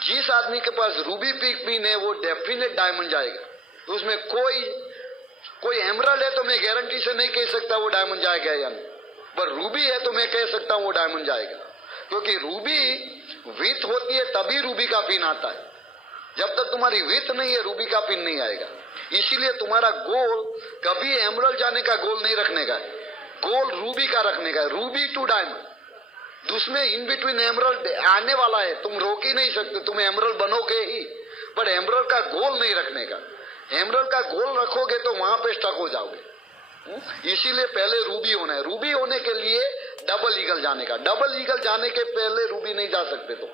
जिस आदमी के पास रूबी पिन है वो डेफिनेट डायमंड जाएगा। तो उसमें कोई एमरल्ड है तो मैं गारंटी से नहीं कह सकता वो डायमंड जाएगा या नहीं, पर रूबी है तो मैं कह सकता हूं वो डायमंड जाएगा। क्योंकि रूबी विथ होती है तभी रूबी का पिन आता है। जब तक तुम्हारी विथ नहीं है, रूबी का पिन नहीं आएगा। इसीलिए तुम्हारा गोल कभी एमरल्ड जाने का गोल नहीं रखने का है, गोल रूबी का रखने का है। रूबी टू डायमंड, उसमें इन बिटवीन एमरल्ड आने वाला है, तुम रोक ही नहीं सकते, तुम एमरल्ड बनोगे ही, पर एमरल्ड का गोल नहीं रखने का। एमरल्ड का गोल रखोगे तो वहां पे स्टक हो जाओगे। इसीलिए पहले रूबी होना है। रूबी होने के लिए डबल ईगल जाने का। डबल ईगल जाने के पहले रूबी नहीं जा सकते। तो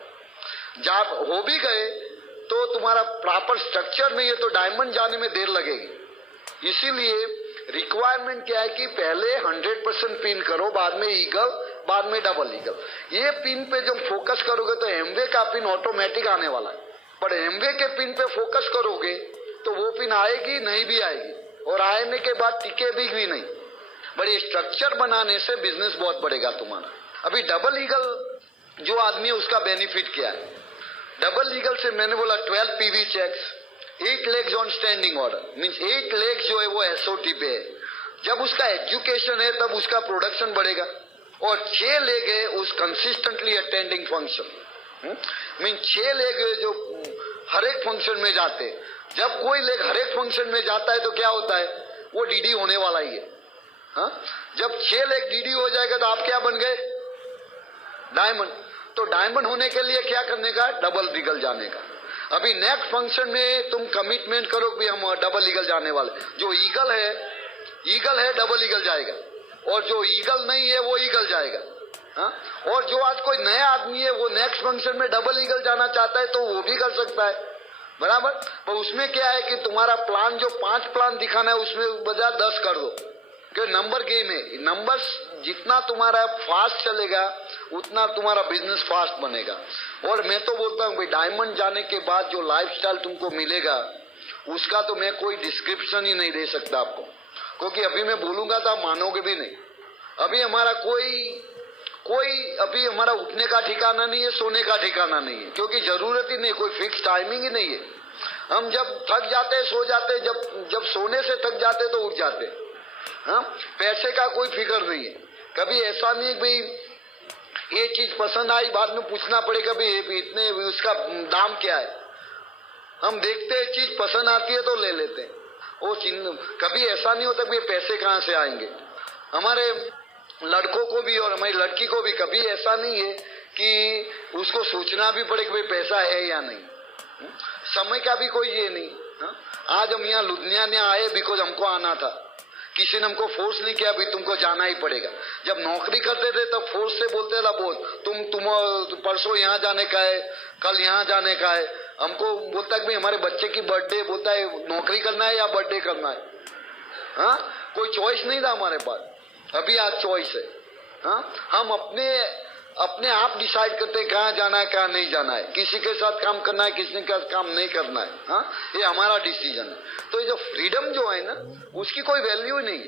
जब हो भी गए तो तुम्हारा प्रॉपर स्ट्रक्चर नहीं है तो डायमंड जाने में देर लगेगी। इसीलिए रिक्वायरमेंट क्या है कि पहले 100% पिन करो, बाद में ईगल, बाद में डबल ईगल। ये पिन पे जब फोकस करोगे तो एमवे का पिन ऑटोमेटिक आने वाला है, पर एमवे के पिन पे फोकस करोगे तो वो पिन आएगी नहीं भी आएगी, और आने के बाद टिके भी नहीं। बड़ी स्ट्रक्चर बनाने से बिजनेस बहुत बढ़ेगा तुम्हारा। अभी डबल ईगल जो आदमी है उसका बेनिफिट क्या है? डबल ईगल से मैंने बोला 12 PV checks, 8 legs on standing order, means 8 legs जो है वो एसओटी पे है। जब उसका एजुकेशन है तब उसका प्रोडक्शन बढ़ेगा, और 6 लेग है उस consistently attending function, mean 6 leg है जो हर एक फंक्शन में जाते हैं। जब कोई लेग हर एक फंक्शन में जाता है तो क्या होता है, वो डीडी होने वाला ही है। जब 6 लेग डीडी हो जाएगा तो आप क्या बन गए? डायमंड। तो डायमंड होने के लिए क्या करने का? डबल ईगल जाने का। अभी नेक्स्ट फंक्शन में तुम कमिटमेंट करो कि हम डबल ईगल जाने वाले। जो ईगल है डबल ईगल जाएगा, और जो ईगल नहीं है वो ईगल जाएगा। और जो आज कोई नया आदमी है वो नेक्स्ट फंक्शन में डबल ईगल जाना चाहता है तो वो भी कर सकता है, बराबर। पर उसमें क्या है कि तुम्हारा प्लान जो 5 प्लान दिखाना है उसमें बजाय 10 कर दो, क्योंकि नंबर गेम है। नंबर्स जितना तुम्हारा फास्ट चलेगा उतना तुम्हारा बिजनेस फास्ट बनेगा। और मैं तो बोलता हूँ भाई, डायमंड जाने के बाद जो लाइफस्टाइल तुमको मिलेगा उसका तो मैं कोई डिस्क्रिप्शन ही नहीं दे सकता आपको, क्योंकि अभी मैं बोलूंगा तो आप मानोगे भी नहीं। अभी हमारा कोई अभी हमारा उठने का ठिकाना नहीं है, सोने का ठिकाना नहीं है, क्योंकि जरूरत ही नहीं, कोई फिक्स टाइमिंग ही नहीं है। हम जब थक जाते हैं सो जाते हैं, जब सोने से थक जाते तो उठ जाते। पैसे का कोई फिक्र नहीं है। कभी ऐसा नहीं है भाई ये चीज पसंद आई बाद में पूछना पड़ेगा भाई इतने उसका दाम क्या है। हम देखते हैं चीज पसंद आती है तो ले लेते हैं। वो कभी ऐसा नहीं होता कि पैसे कहाँ से आएंगे। हमारे लड़कों को भी और हमारी लड़की को भी कभी ऐसा नहीं है कि उसको सोचना भी पड़े कि भाई पैसा है या नहीं। समय का भी कोई ये नहीं। आज हम यहाँ लुधियाना आए बिकॉज हमको आना था, किसी ने हमको फोर्स नहीं किया भी तुमको जाना ही पड़ेगा। जब नौकरी करते थे तब फोर्स से बोलते था बोल तुम परसों यहाँ जाने का है, कल यहाँ जाने का है। हमको बोलता है कि हमारे बच्चे की बर्थडे, बोलता है नौकरी करना है या बर्थडे करना है। कोई चॉइस नहीं था हमारे पास। अभी आज चॉइस है। हम अपने आप डिसाइड करते हैं कहाँ जाना है कहाँ नहीं जाना है, किसी के साथ काम करना है किसी के साथ काम नहीं करना है। ये हमारा डिसीजन है। तो ये जो फ्रीडम जो है ना उसकी कोई वैल्यू ही नहीं है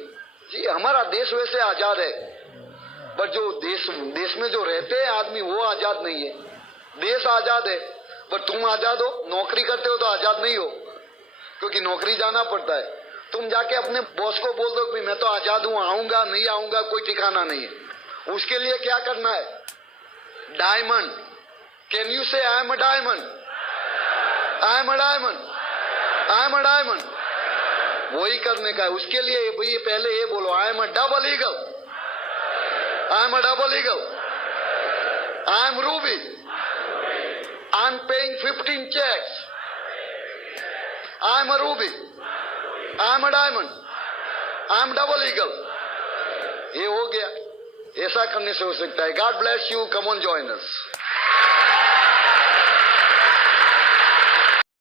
जी। हमारा देश वैसे आजाद है, पर जो देश में जो रहते हैं आदमी वो आजाद नहीं है। देश आजाद है पर तुम आजाद हो, नौकरी करते हो तो आजाद नहीं हो, क्योंकि नौकरी जाना पड़ता है। तुम जाके अपने बॉस को बोल दो कि मैं तो आजाद हूं, आऊंगा नहीं आऊंगा कोई ठिकाना नहीं है। उसके लिए क्या करना है? डायमंड। कैन यू से I am a diamond? I am a diamond, I am a diamond. वही करने का है। उसके लिए भाई पहले ये बोलो I am a double eagle, I am a double eagle, I am Ruby, I am paying 15 checks, I am a Ruby, I am a diamond, I am double eagle. ये हो गया। ऐसा करने से हो सकता है। God bless you, come on join us.